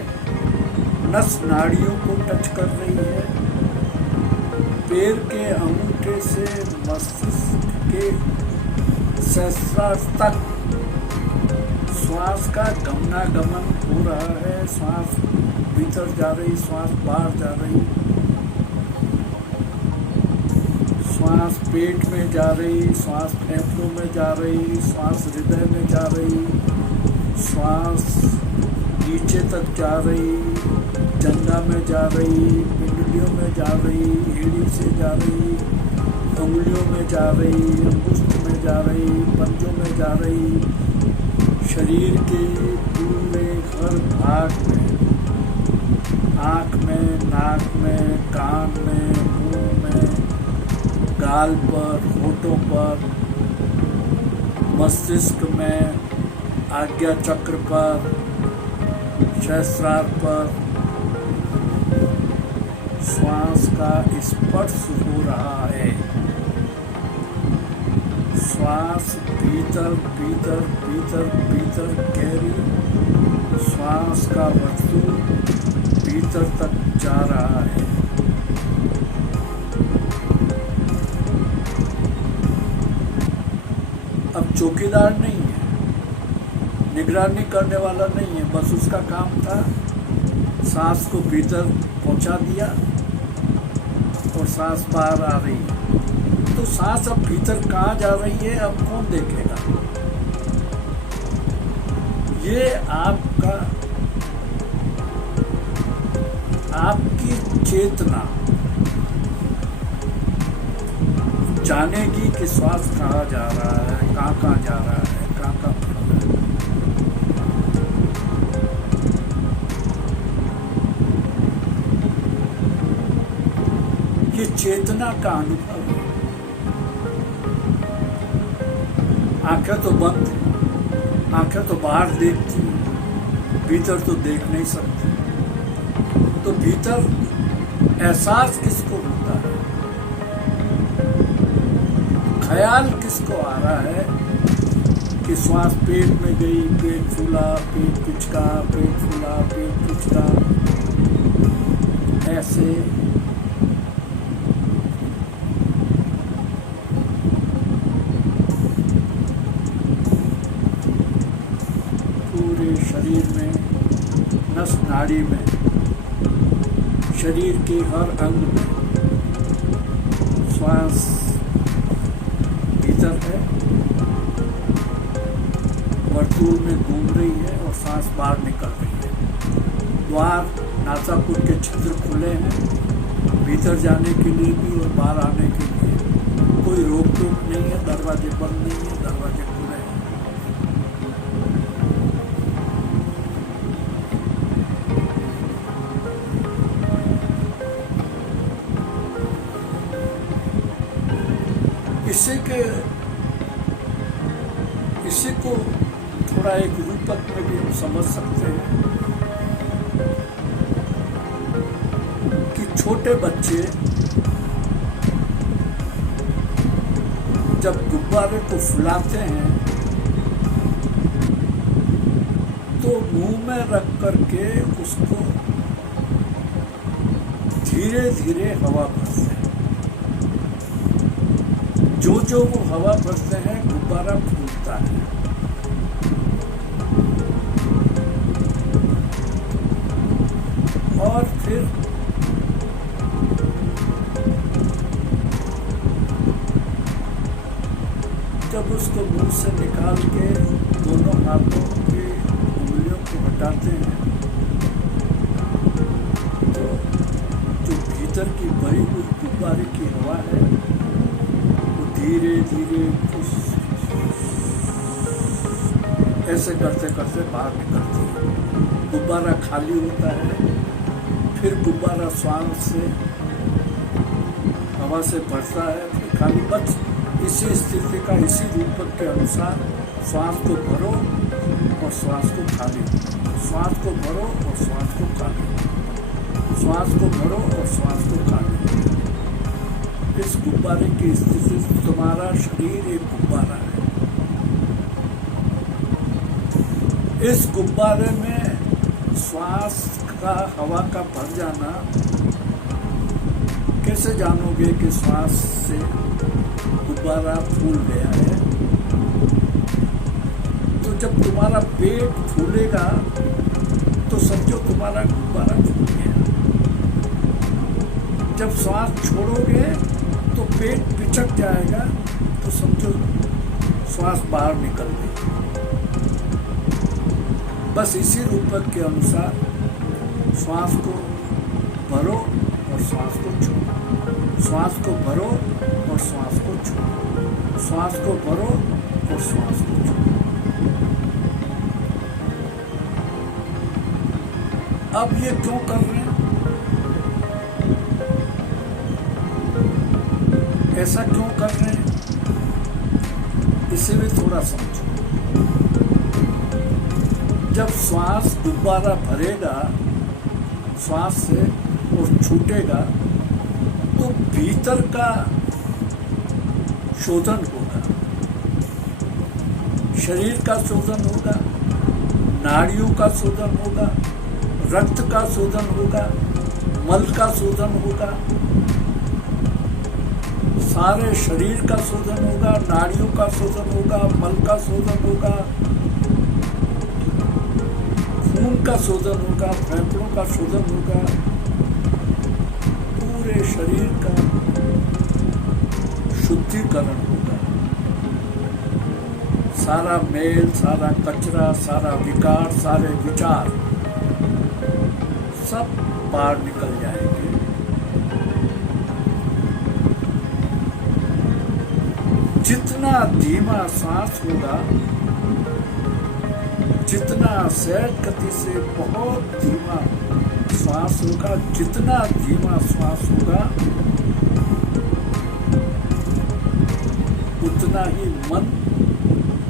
नस नाड़ियों को टच कर रही है। पैर के अंगूठे से मस्तिष्क के सहस्रार तक श्वास का गमनागमन हो रहा है। श्वास भीतर जा रही, श्वास बाहर जा रही, श्वास पेट में जा रही, श्वास फेफड़ों में जा रही, श्वास हृदय में जा रही, श्वास नीचे तक जा रही, जंघा में जा रही, पिंडलियों में जा रही, एड़ी से जा रही, उंगलियों में जा रही, अंगुष्ठ में जा रही, पंजों में जा रही, शरीर के पूरे हर भाग में, आँख में, नाक में, कान में, मुंह में, गाल पर, होठों पर, मस्तिष्क में, आज्ञा चक्र पर, सहस्रार पर श्वास का स्पर्श हो रहा है। श्वास भीतर भीतर भीतर भीतर गहरी श्वास का वर्तुल भीतर तक जा रहा है। अब चौकीदार नहीं है, निगरानी करने वाला नहीं है, बस उसका काम था सांस को भीतर पहुंचा दिया और सांस बाहर आ रही है। तो सांस अब भीतर कहाँ जा रही है अब कौन देखेगा? ये आपकी चेतना जानेगी कि श्वास कहाँ जा रहा है, कहाँ जा रहा है, कहाँ फिर रहा है। ये चेतना का अनुभव है। आंखें तो बंद है, आंखें तो बाहर देखती हैं, भीतर तो देख नहीं सकती। तो भीतर एहसास किसको होता है, ख्याल किसको आ रहा है कि श्वास पेट में गई, पेट फूला, पेट पिचका, पेट फूला, पेट पिचका, ऐसे पूरे शरीर में, नस नाड़ी में, शरीर के हर अंग में श्वास भीतर है, वर्तुल में घूम रही है और सांस बाहर निकल रही है। द्वार नासापुट के छिद्र खुले हैं भीतर जाने के लिए भी और बाहर आने के लिए। कोई रोक टोक नहीं है, दरवाजे बंद नहीं है, दरवाजे खुले हैं। इसी को थोड़ा एक रूपक में भी हम समझ सकते हैं कि छोटे बच्चे जब गुब्बारे को फुलाते हैं तो मुंह में रख करके उसको धीरे धीरे हवा भरते हैं। जो वो हवा भरते हैं गुब्बारा फूलता है। और फिर जब उसको मुंह से निकाल के दोनों हाथों की उंगलियों को हटाते हैं तो जो भीतर की भरी हुई गुब्बारे की हवा है धीरे धीरे ऐसे करते करते बाहर निकलती है। गुब्बारा खाली होता है, फिर गुब्बारा श्वास से हवा से भरता है, फिर खाली। बस इसी स्थिति का, इसी रूपक के अनुसार श्वास को भरो और श्वास को खाली, श्वास को भरो और श्वास को खाली, श्वास को भरो और श्वास को खाली। इस गुब्बारे की स्थिति, तुम्हारा शरीर एक गुब्बारा है। इस गुब्बारे में श्वास का, हवा का भर जाना कैसे जानोगे कि श्वास से गुब्बारा फूल गया है? तो जब तुम्हारा पेट फूलेगा तो समझो तुम्हारा गुब्बारा फूल गया। जब श्वास छोड़ोगे तो पेट पिचक जाएगा तो समझो श्वास बाहर निकल गई। बस इसी रूपक के अनुसार श्वास को भरो और श्वास को छोड़ो, श्वास को भरो और श्वास को छोड़ो, श्वास को भरो और श्वास को छोड़ो। अब ये क्यों कर रहे हैं? ऐसा क्यों कर रहे हैं? इसे भी थोड़ा समझो। जब श्वास गुब्बारा भरेगा श्वास से और छूटेगा तो भीतर का शोधन होगा, शरीर का शोधन होगा, नाड़ियों का शोधन होगा, रक्त का शोधन होगा, मल का शोधन होगा, सारे शरीर का शोधन होगा, नाड़ियों का शोधन होगा, मल का शोधन होगा, खून का शोधन होगा, फेफड़ों का शोधन होगा, पूरे शरीर का शुद्धिकरण होगा। सारा मेल, सारा कचरा, सारा विकार, सारे विचार सब बाहर निकल जाएंगे। जितना धीमा सांस होगा, जितना सहज गति से बहुत धीमा श्वास होगा, जितना धीमा श्वास होगा उतना ही मन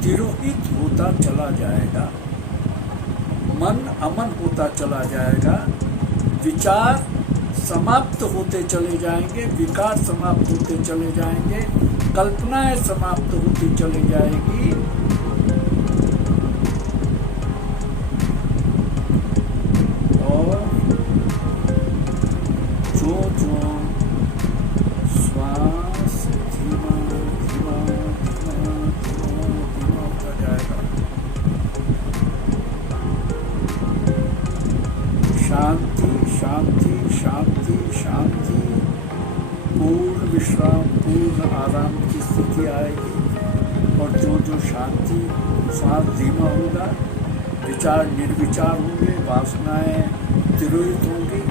तिरोहित होता चला जाएगा, मन अमन होता चला जाएगा, विचार समाप्त होते चले जाएंगे, विकार समाप्त होते चले जाएंगे, कल्पनाएं समाप्त होती चली जाएगी। और जो श्वास धीमा धीमा धीमा धीमा धीमा होता जाएगा, शांति शांति शांति शांति, पूर्ण विश्राम, पूर्ण आराम की स्थिति आएगी। और जो शांति श्वास धीमा होगा, विचार निर्विचार होंगे, वासनाएं तिरोहित होंगी,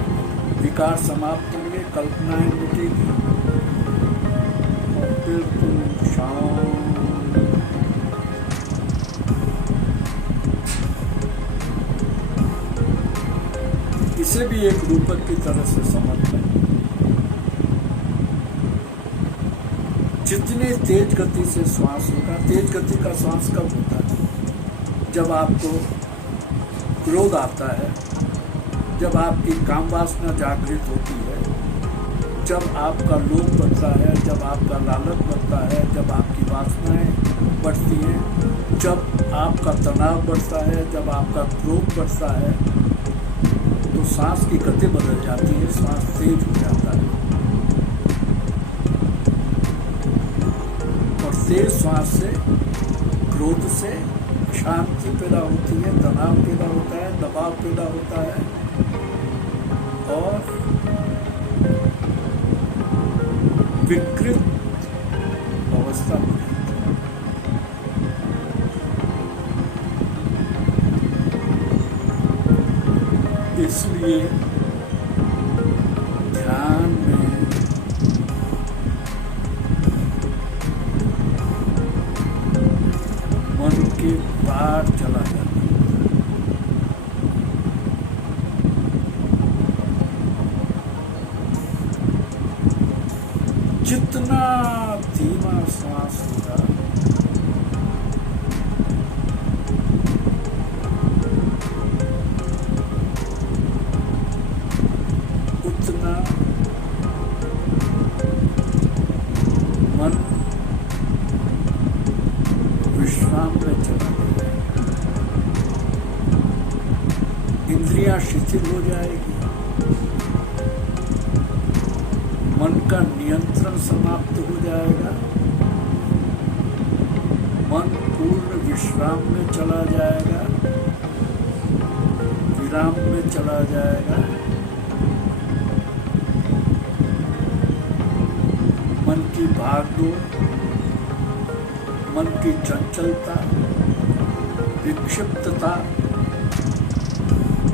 विकार समाप्त होंगे, कल्पनाएं मिटेगी और बिल्कुल शांत। इसे भी एक रूपक की तरह से समझ लें। जितने तेज गति से श्वास होगा, तेज गति का श्वास कब होता है? जब आपको क्रोध आता है, जब आपकी काम वासना जागृत होती है, जब आपका लोभ बढ़ता है, जब आपका लालच बढ़ता है, जब आपकी वासनाएं बढ़ती हैं, जब आपका तनाव बढ़ता है, जब आपका क्रोध बढ़ता है, तो सांस की गति बदल जाती है, सांस तेज हो जाता है। और तेज श्वास से, क्रोध से शांति पैदा होती है, तनाव पैदा होता है, दबाव पैदा होता है और विकृत अवस्था हो जाती है। इसलिए ध्यान में मन के पार चला जाता है। जितना धीमा श्वास होगा, उतना मन विश्राम में चला जाएगा, इंद्रियां शिथिल हो जाएगी, मन का नियंत्रण समाप्त हो जाएगा, मन पूर्ण विश्राम में चला जाएगा, विराम में चला जाएगा। मन की भागदौड़, मन की चंचलता, विक्षिप्तता,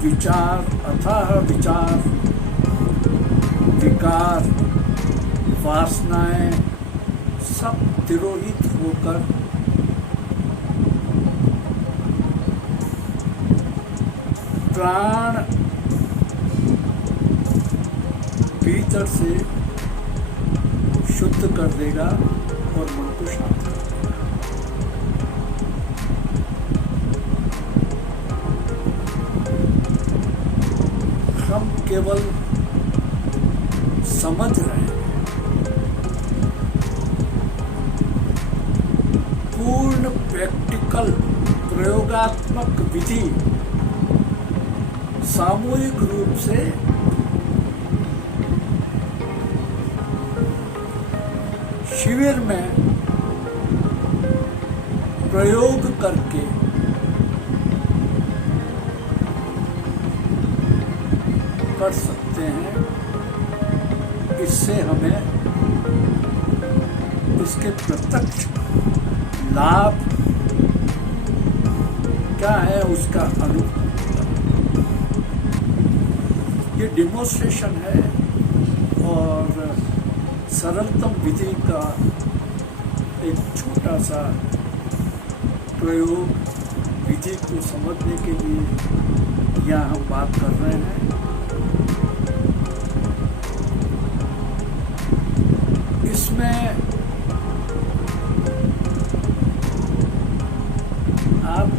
विचार, अथाह विचार, विकार, वासनाएं सब तिरोहित होकर प्राण भीतर से शुद्ध कर देगा और मन को शांत कर देगा। हम केवल समझ रहे हैं, पूर्ण प्रैक्टिकल प्रयोगात्मक विधि सामूहिक रूप से शिविर में प्रयोग करके कर सकते हैं। इससे हमें इसके प्रत्यक्ष लाभ क्या है उसका अनुभव। ये डिमोन्स्ट्रेशन है और सरलतम विधि का एक छोटा सा प्रयोग विधि को समझने के लिए यहाँ हम बात कर रहे हैं। इसमें आप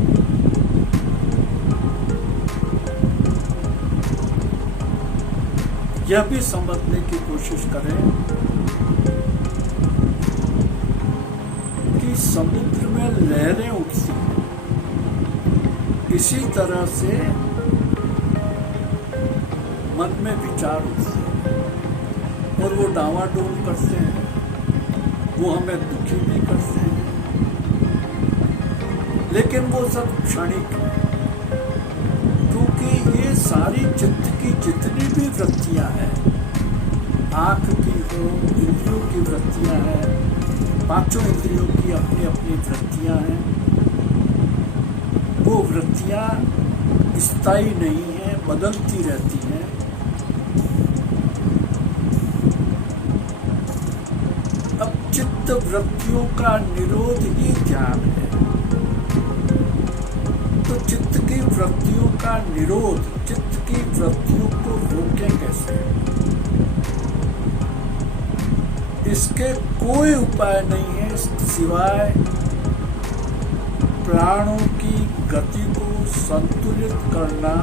यह भी समझने की कोशिश करें कि समुद्र में लहरें उठती हैं, इसी तरह से मन में विचार उठते हैं और वो डावाडोल करते हैं, वो हमें दुखी भी करते हैं, लेकिन वो सब क्षणिक है, क्योंकि ये सारी चित्त की जितनी भी वृत्तियां हैं, आँख की हो, इंद्रियों की वृत्तियां हैं, पांचों इंद्रियों की अपनी अपनी वृत्तियां हैं, वो वृत्तियां स्थायी नहीं है, बदलती रहती हैं। अब चित्त वृत्तियों का निरोध ही ध्यान है, तो चित्त की वृत्तियों का निरोध, चित्त की वृत्तियों को रोकें कैसे? इसके कोई उपाय नहीं है सिवाय प्राणों की गति को संतुलित करना,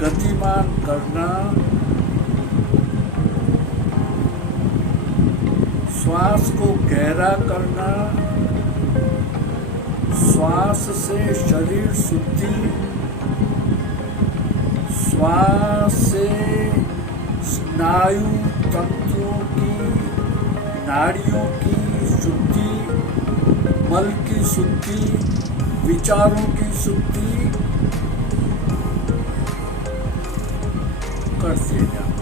गतिमान करना, श्वास को गहरा करना, श्वास से शरीर शुद्धि, श्वास से स्नायु तंत्रों की, नाड़ियों की शुद्धि, मल की शुद्धि, विचारों की शुद्धि करते जाओ।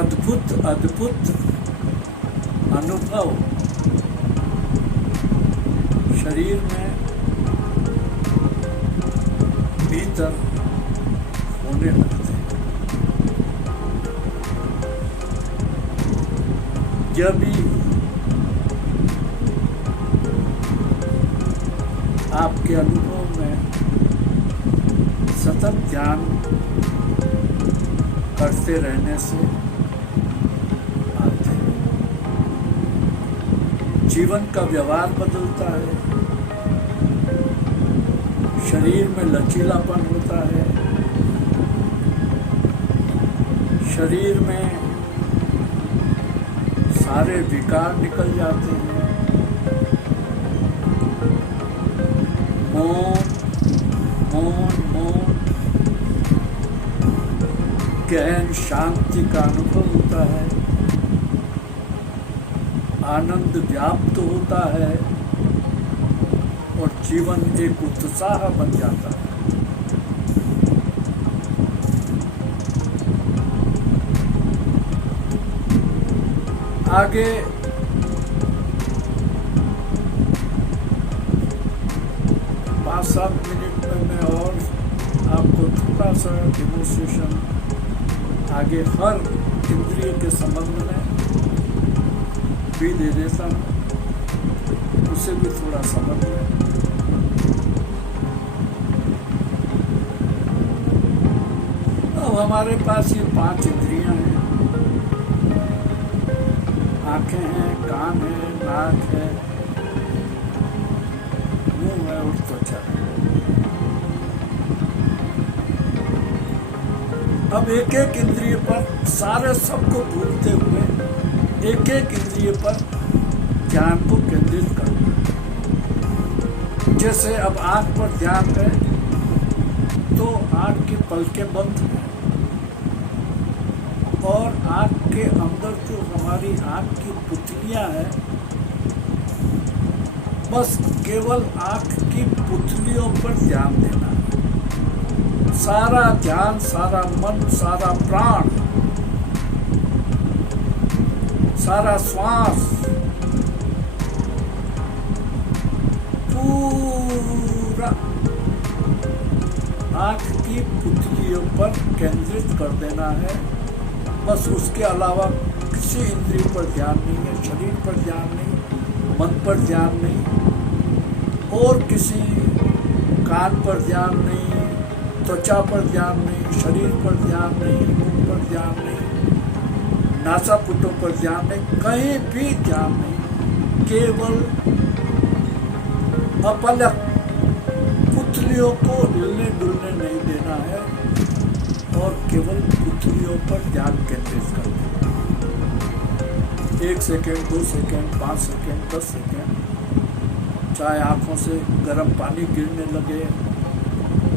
अद्भुत अद्भुत अनुभव शरीर में भीतर होने लगते हैं। जब भी आपके अनुभव में सतत ध्यान करते रहने से आते हैं, जीवन का व्यवहार बदलता है, शरीर में लचीलापन होता है, शरीर में सारे विकार निकल जाते हैं, मौन मौन मौन गहन शांति का अनुभव होता है, आनंद व्याप्त होता है और जीवन एक उत्साह बन जाता है। आगे पाँच सात मिनट में मैं और आपको थोड़ा सा डेमोन्स्ट्रेशन आगे हर इंद्रिय के संबंध में भी दे देता हूँ, उसे भी थोड़ा समझ लें। अब हमारे पास ये पांच इंद्रियां हैं, आंखें हैं, कान है, नाक है, मुंह है और त्वचा है। अब एक एक इंद्रिय पर सारे सबको भूलते हुए एक एक इंद्रिय पर ध्यान को केंद्रित करना। जैसे अब आंख पर ध्यान है तो आंख की पलकें बंद हैं और आंख के अंदर जो हमारी आंख की पुतलियां हैं, बस केवल आंख की आपकी पुतलियों पर ध्यान देना है। सारा ध्यान, सारा मन, सारा प्राण, सारा श्वास पूरा आंख की पुतलियों पर केंद्रित कर देना है। बस उसके अलावा किसी इंद्रिय पर ध्यान नहीं है, शरीर पर ध्यान नहीं, मन पर ध्यान नहीं, और किसी कान पर ध्यान नहीं, त्वचा पर ध्यान नहीं, शरीर पर ध्यान नहीं, मुख पर ध्यान नहीं, नासापुटों पर ध्यान नहीं, कहीं भी ध्यान नहीं। केवल अपलक पुतलियों को हिलने डुलने नहीं देना है और केवल पुतलियों पर ध्यान केंद्रित कर देना। 1 सेकेंड, 2 सेकेंड, 5 सेकेंड, 10 सेकेंड, चाहे आंखों से गर्म पानी गिरने लगे,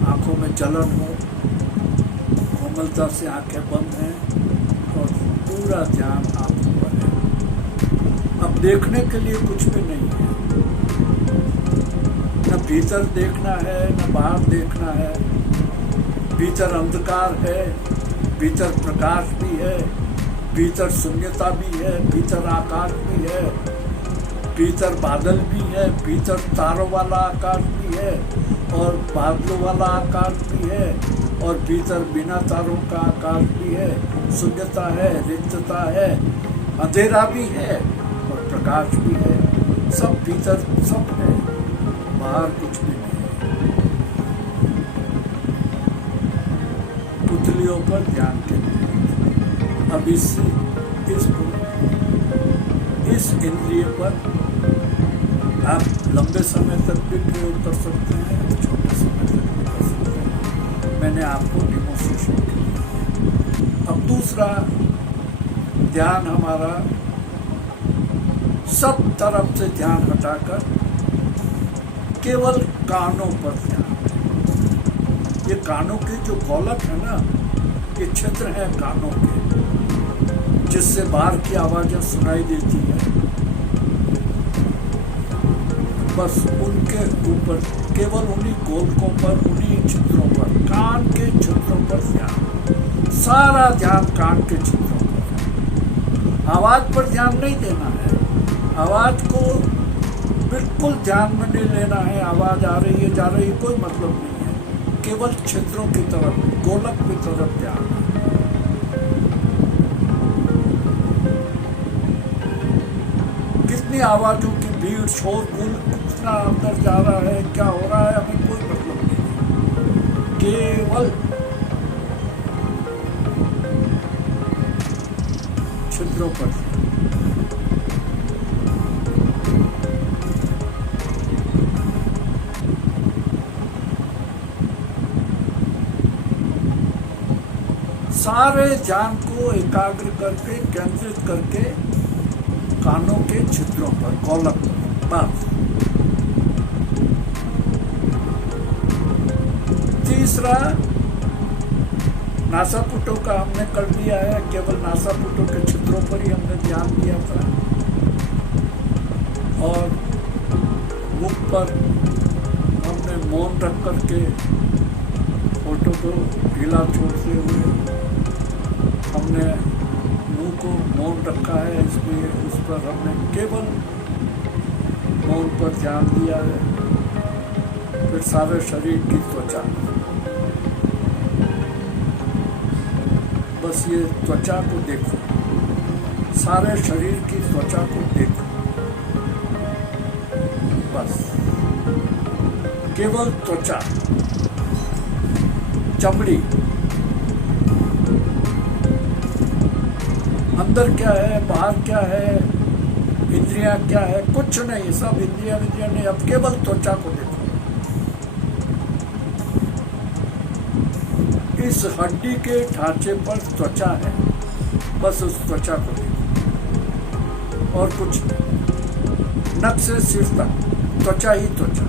आंखों में जलन हो, कोमलता से आंखें बंद हैं और पूरा ध्यान आंखों पर है। अब देखने के लिए कुछ भी नहीं है, न भीतर देखना है न बाहर देखना है। भीतर अंधकार है, भीतर प्रकाश भी है, भीतर शून्यता भी है, भीतर आकाश भी है, भीतर बादल भी है, भीतर तारों वाला आकाश भी है और बादलों वाला आकाश भी है, और भीतर बिना तारों का आकाश भी है। शून्यता है, रिक्तता है, अंधेरा भी है और प्रकाश भी है। सब भीतर सब है, बाहर कुछ भी नहीं। पुतलियों पर ध्यान केंद्रित। अब इस इंद्रिय पर आप लंबे समय तक भी प्रयोग कर सकते हैं, छोटे समय तक भी कर सकते हैं। मैंने आपको डिमोन्स्ट्रेशन किया। अब दूसरा ध्यान हमारा सब तरफ से ध्यान हटाकर केवल कानों पर ध्यान। ये कानों के जो गोलक है ना, ये क्षेत्र है कानों के, जिससे बाहर की आवाजें सुनाई देती है। बस उनके ऊपर, केवल उन्हीं गोलकों पर, उन्हीं चित्रों पर, कान के चित्रों पर ध्यान। सारा ध्यान कान के चित्रों पर। आवाज पर ध्यान नहीं देना है, आवाज को बिल्कुल ध्यान में नहीं लेना है। आवाज आ रही है, जा रही है, कोई मतलब नहीं है। केवल क्षेत्रों की तरफ, गोलक की तरफ ध्यान। कितनी आवाजों की भीड़, शोरगुल, कितना अंदर जा रहा है, क्या हो रहा है, हमें कोई मतलब नहीं है। केवल क्षेत्रों पर। सारे ध्यान को एकाग्र करके, केंद्रित करके कानों के छिद्रों पर, गोलक पर। बस। तीसरा, नासापुटों का हमने कर दिया है, केवल नासापुटों के छिद्रों पर ही हमने ध्यान दिया था। और मुख पर हमने मौन रख करके फोटो को ढीला छोड़ते हुए हमने मुंह को मौन रखा है, इसलिए उस पर हमने केवल मौन पर ध्यान दिया है। फिर सारे शरीर की त्वचा, बस ये त्वचा को देखो, सारे शरीर की त्वचा को देखो, बस केवल त्वचा, चमड़ी, अंदर क्या है, बाहर क्या है, इंद्रियां क्या है, कुछ नहीं, सब इंद्रियां नहीं। अब केवल त्वचा को देखो। इस हड्डी के ढांचे पर त्वचा है, बस उस त्वचा को देखो और कुछ नहीं। नख से सिर तक त्वचा ही त्वचा,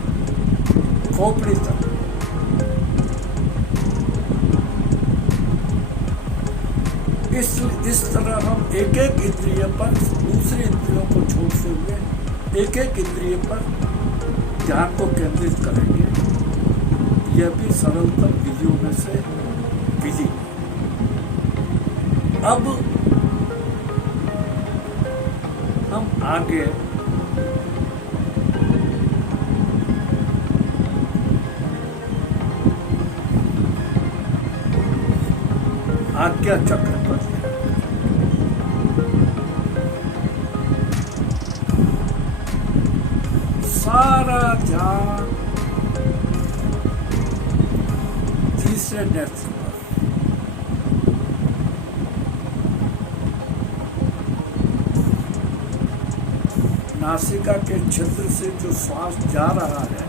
खोपड़ी तक। इस तरह हम एक एक इंद्रिय पर, दूसरी इंद्रियों को छोड़ते हुए एक एक इंद्रिय पर ध्यान को केंद्रित करेंगे। यह भी सरलतम विधियों में से विधि है। अब हम आगे आज्ञा चक्र पर सारा ध्यान तीसरे नेत्र पर। नासिका के क्षेत्र से जो श्वास जा रहा है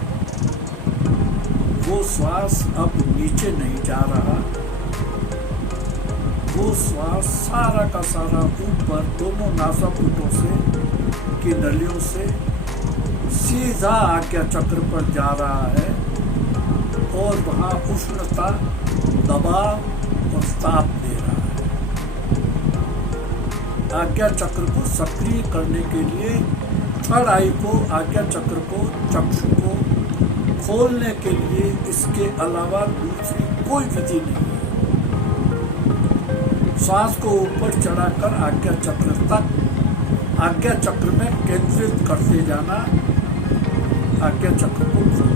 वो श्वास अब नीचे नहीं जा रहा, वो श्वास सारा का सारा ऊपर दोनों नासापुटों से की नलियों से सीधा आज्ञा चक्र पर जा रहा है और वहाँ उष्णता, दबाव और ताप दे रहा है। आज्ञा चक्र को सक्रिय करने के लिए थर्ड आई को, आज्ञा चक्र को, चक्षु को खोलने के लिए इसके अलावा दूसरी कोई विधि नहीं है। श्वास को ऊपर चढ़ाकर आज्ञा चक्र तक, आज्ञा चक्र में केंद्रित करते जाना, आज्ञा चक्र को खोल देना।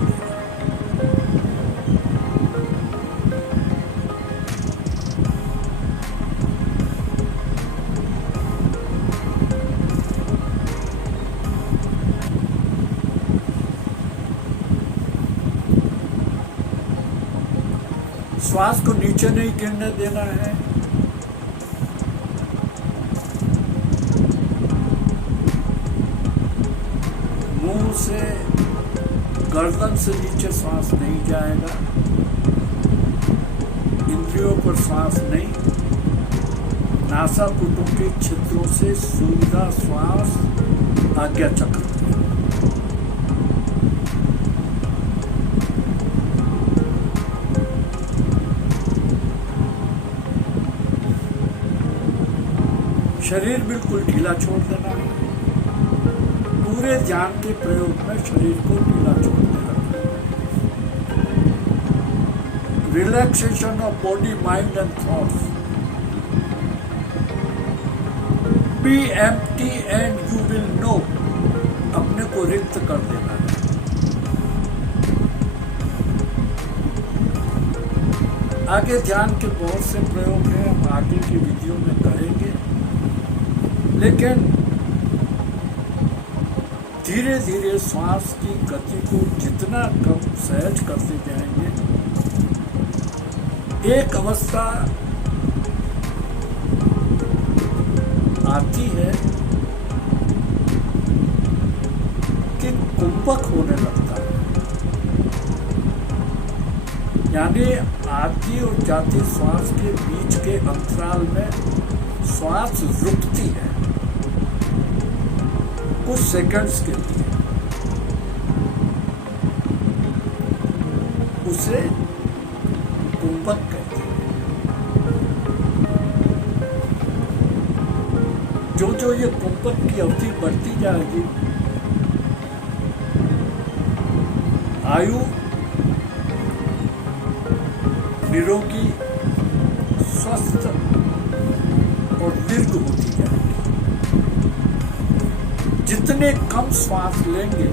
श्वास को नीचे नहीं गिरने देना है। मुंह से, गर्दन से नीचे श्वास नहीं जाएगा, इंद्रियों पर श्वास नहीं, नासापुटों के छिद्रों से सीधा श्वास आज्ञा चक्र। शरीर बिल्कुल ढीला छोड़ देना है। पूरे ध्यान के प्रयोग में शरीर को ढीला छोड़ देना है। Relaxation of body, mind and thoughts. Be empty and you will know. अपने को रिक्त कर देना है। आगे ध्यान के बहुत से प्रयोग हैं, हम आगे की वीडियो में करेंगे, लेकिन धीरे धीरे श्वास की गति को जितना कम सहज करते जाएंगे, एक अवस्था आती है कि कुंभक होने लगता है, यानी आती और जाती श्वास के बीच के अंतराल में श्वास रुकती है कुछ सेकंड्स के लिए। उसे कुंभक कहते हैं। जो जो ये कुंभक की अवधि बढ़ती जाएगी, आयु निरोगी, स्वस्थ और दीर्घ होती जाएगी। जितने कम श्वास लेंगे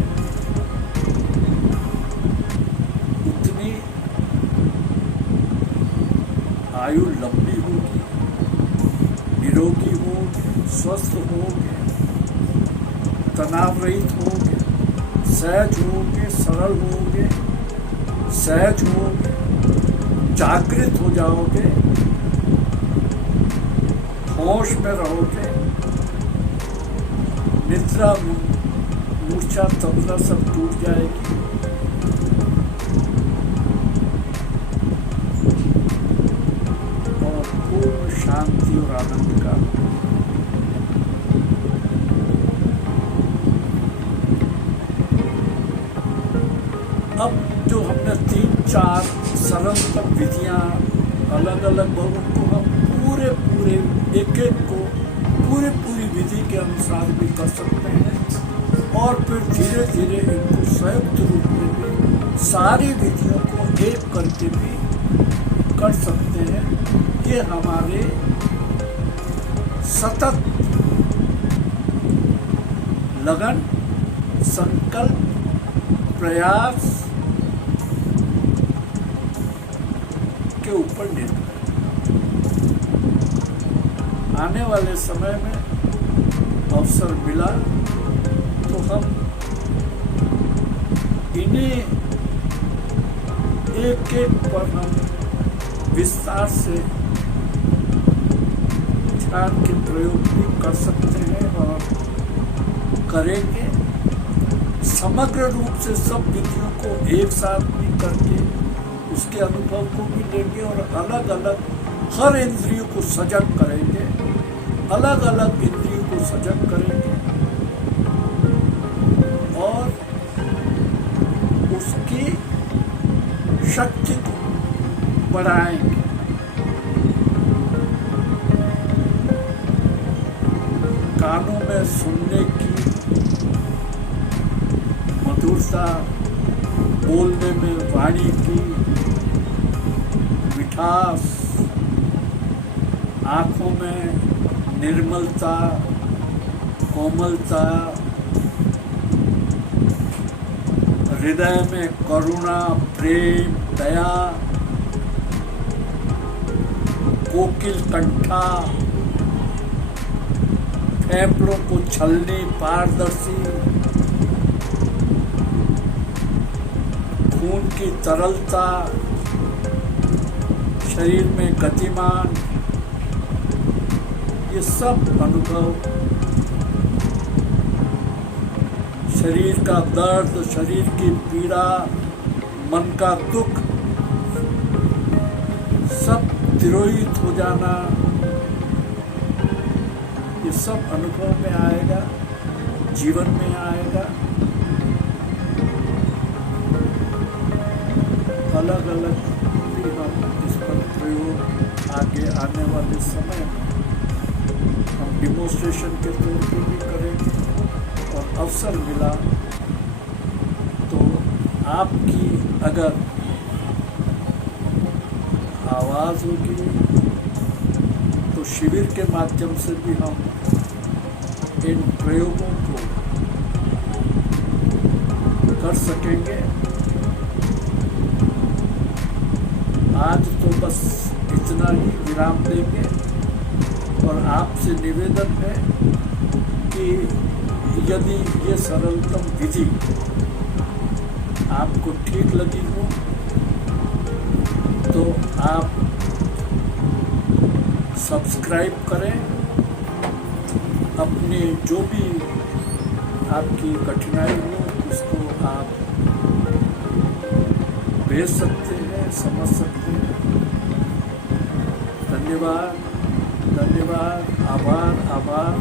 उतनी आयु लंबी होगी, निरोगी होगी, स्वस्थ होगे, तनाव रहित होगे, सहज होगे, सरल होगे, सहज होगे, जागृत हो जाओगे, होश में रहोगे, निद्रा, मूर्छा, तमला सब टूट जाएगी। और पूर्ण शांति और आनंद का अब जो हमने 3-4 सरलतम विधियां अलग अलग उनको हम पूरे एक को पूरी विधि के अनुसार भी कर सकते हैं। और फिर धीरे धीरे इनको संयुक्त रूप में भी सारी विधियों को एक करके भी कर सकते हैं। ये हमारे सतत लगन, संकल्प, प्रयास के ऊपर निर्भर है। आने वाले समय में अवसर मिला तो हम इन्हें एक एक पर हम विस्तार से ध्यान के प्रयोग भी कर सकते हैं और करेंगे। समग्र रूप से सब विधियों को एक साथ भी करके उसके अनुभव को भी लेंगे और अलग अलग हर इंद्रियों को सजग करेंगे, अलग अलग इंद्रियों को सजग करेंगे और उसकी शक्ति को बढ़ाएंगे। कानों में सुनने की मधुरता, बोलने में वाणी की मिठास, आँखों में निर्मलता, कोमलता, हृदय में करुणा, प्रेम, दया, कोकिल कंठा, फेफड़ों को छलनी, पारदर्शी, खून की तरलता, शरीर में गतिमान, ये सब अनुभव, शरीर का दर्द, शरीर की पीड़ा, मन का दुख, सब तिरोहित हो जाना, ये सब अनुभव में आएगा, जीवन में आएगा। अलग अलग भी हम इस पर प्रयोग आगे आने वाले समय में हम डिमोन्स्ट्रेशन के तौर पर भी करेंगे और अवसर मिला तो आपकी अगर आवाज़ होगी तो शिविर के माध्यम से भी हम इन प्रयोगों को कर सकेंगे। आज तो बस इतना ही विराम देंगे और आपसे निवेदन है कि यदि ये सरलतम विधि आपको ठीक लगी हो तो आप सब्सक्राइब करें। अपनी जो भी आपकी कठिनाई हो उसको आप भेज सकते हैं, समझ सकते हैं। धन्यवाद, धन्यवाद, आभार, आभार।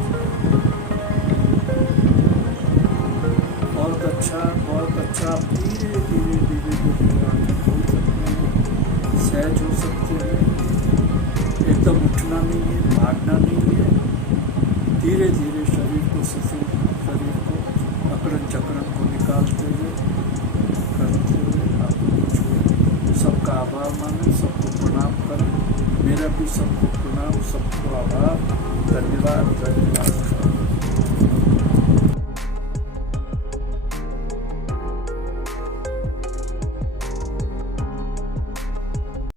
बहुत अच्छा, बहुत अच्छा। धीरे धीरे धीरे धीरे आगे खोल सकते हैं, सहज हो सकते हैं। एकदम उठना नहीं है, भागना नहीं है। धीरे धीरे शरीर को शरीर को अकड़न चक्रण को निकालते हुए करते हुए आपको सबका आभार माने, सबको प्रणाम करें। मेरा भी सबको प्रणाम, सबको आभार। धन्यवाद, धन्यवाद।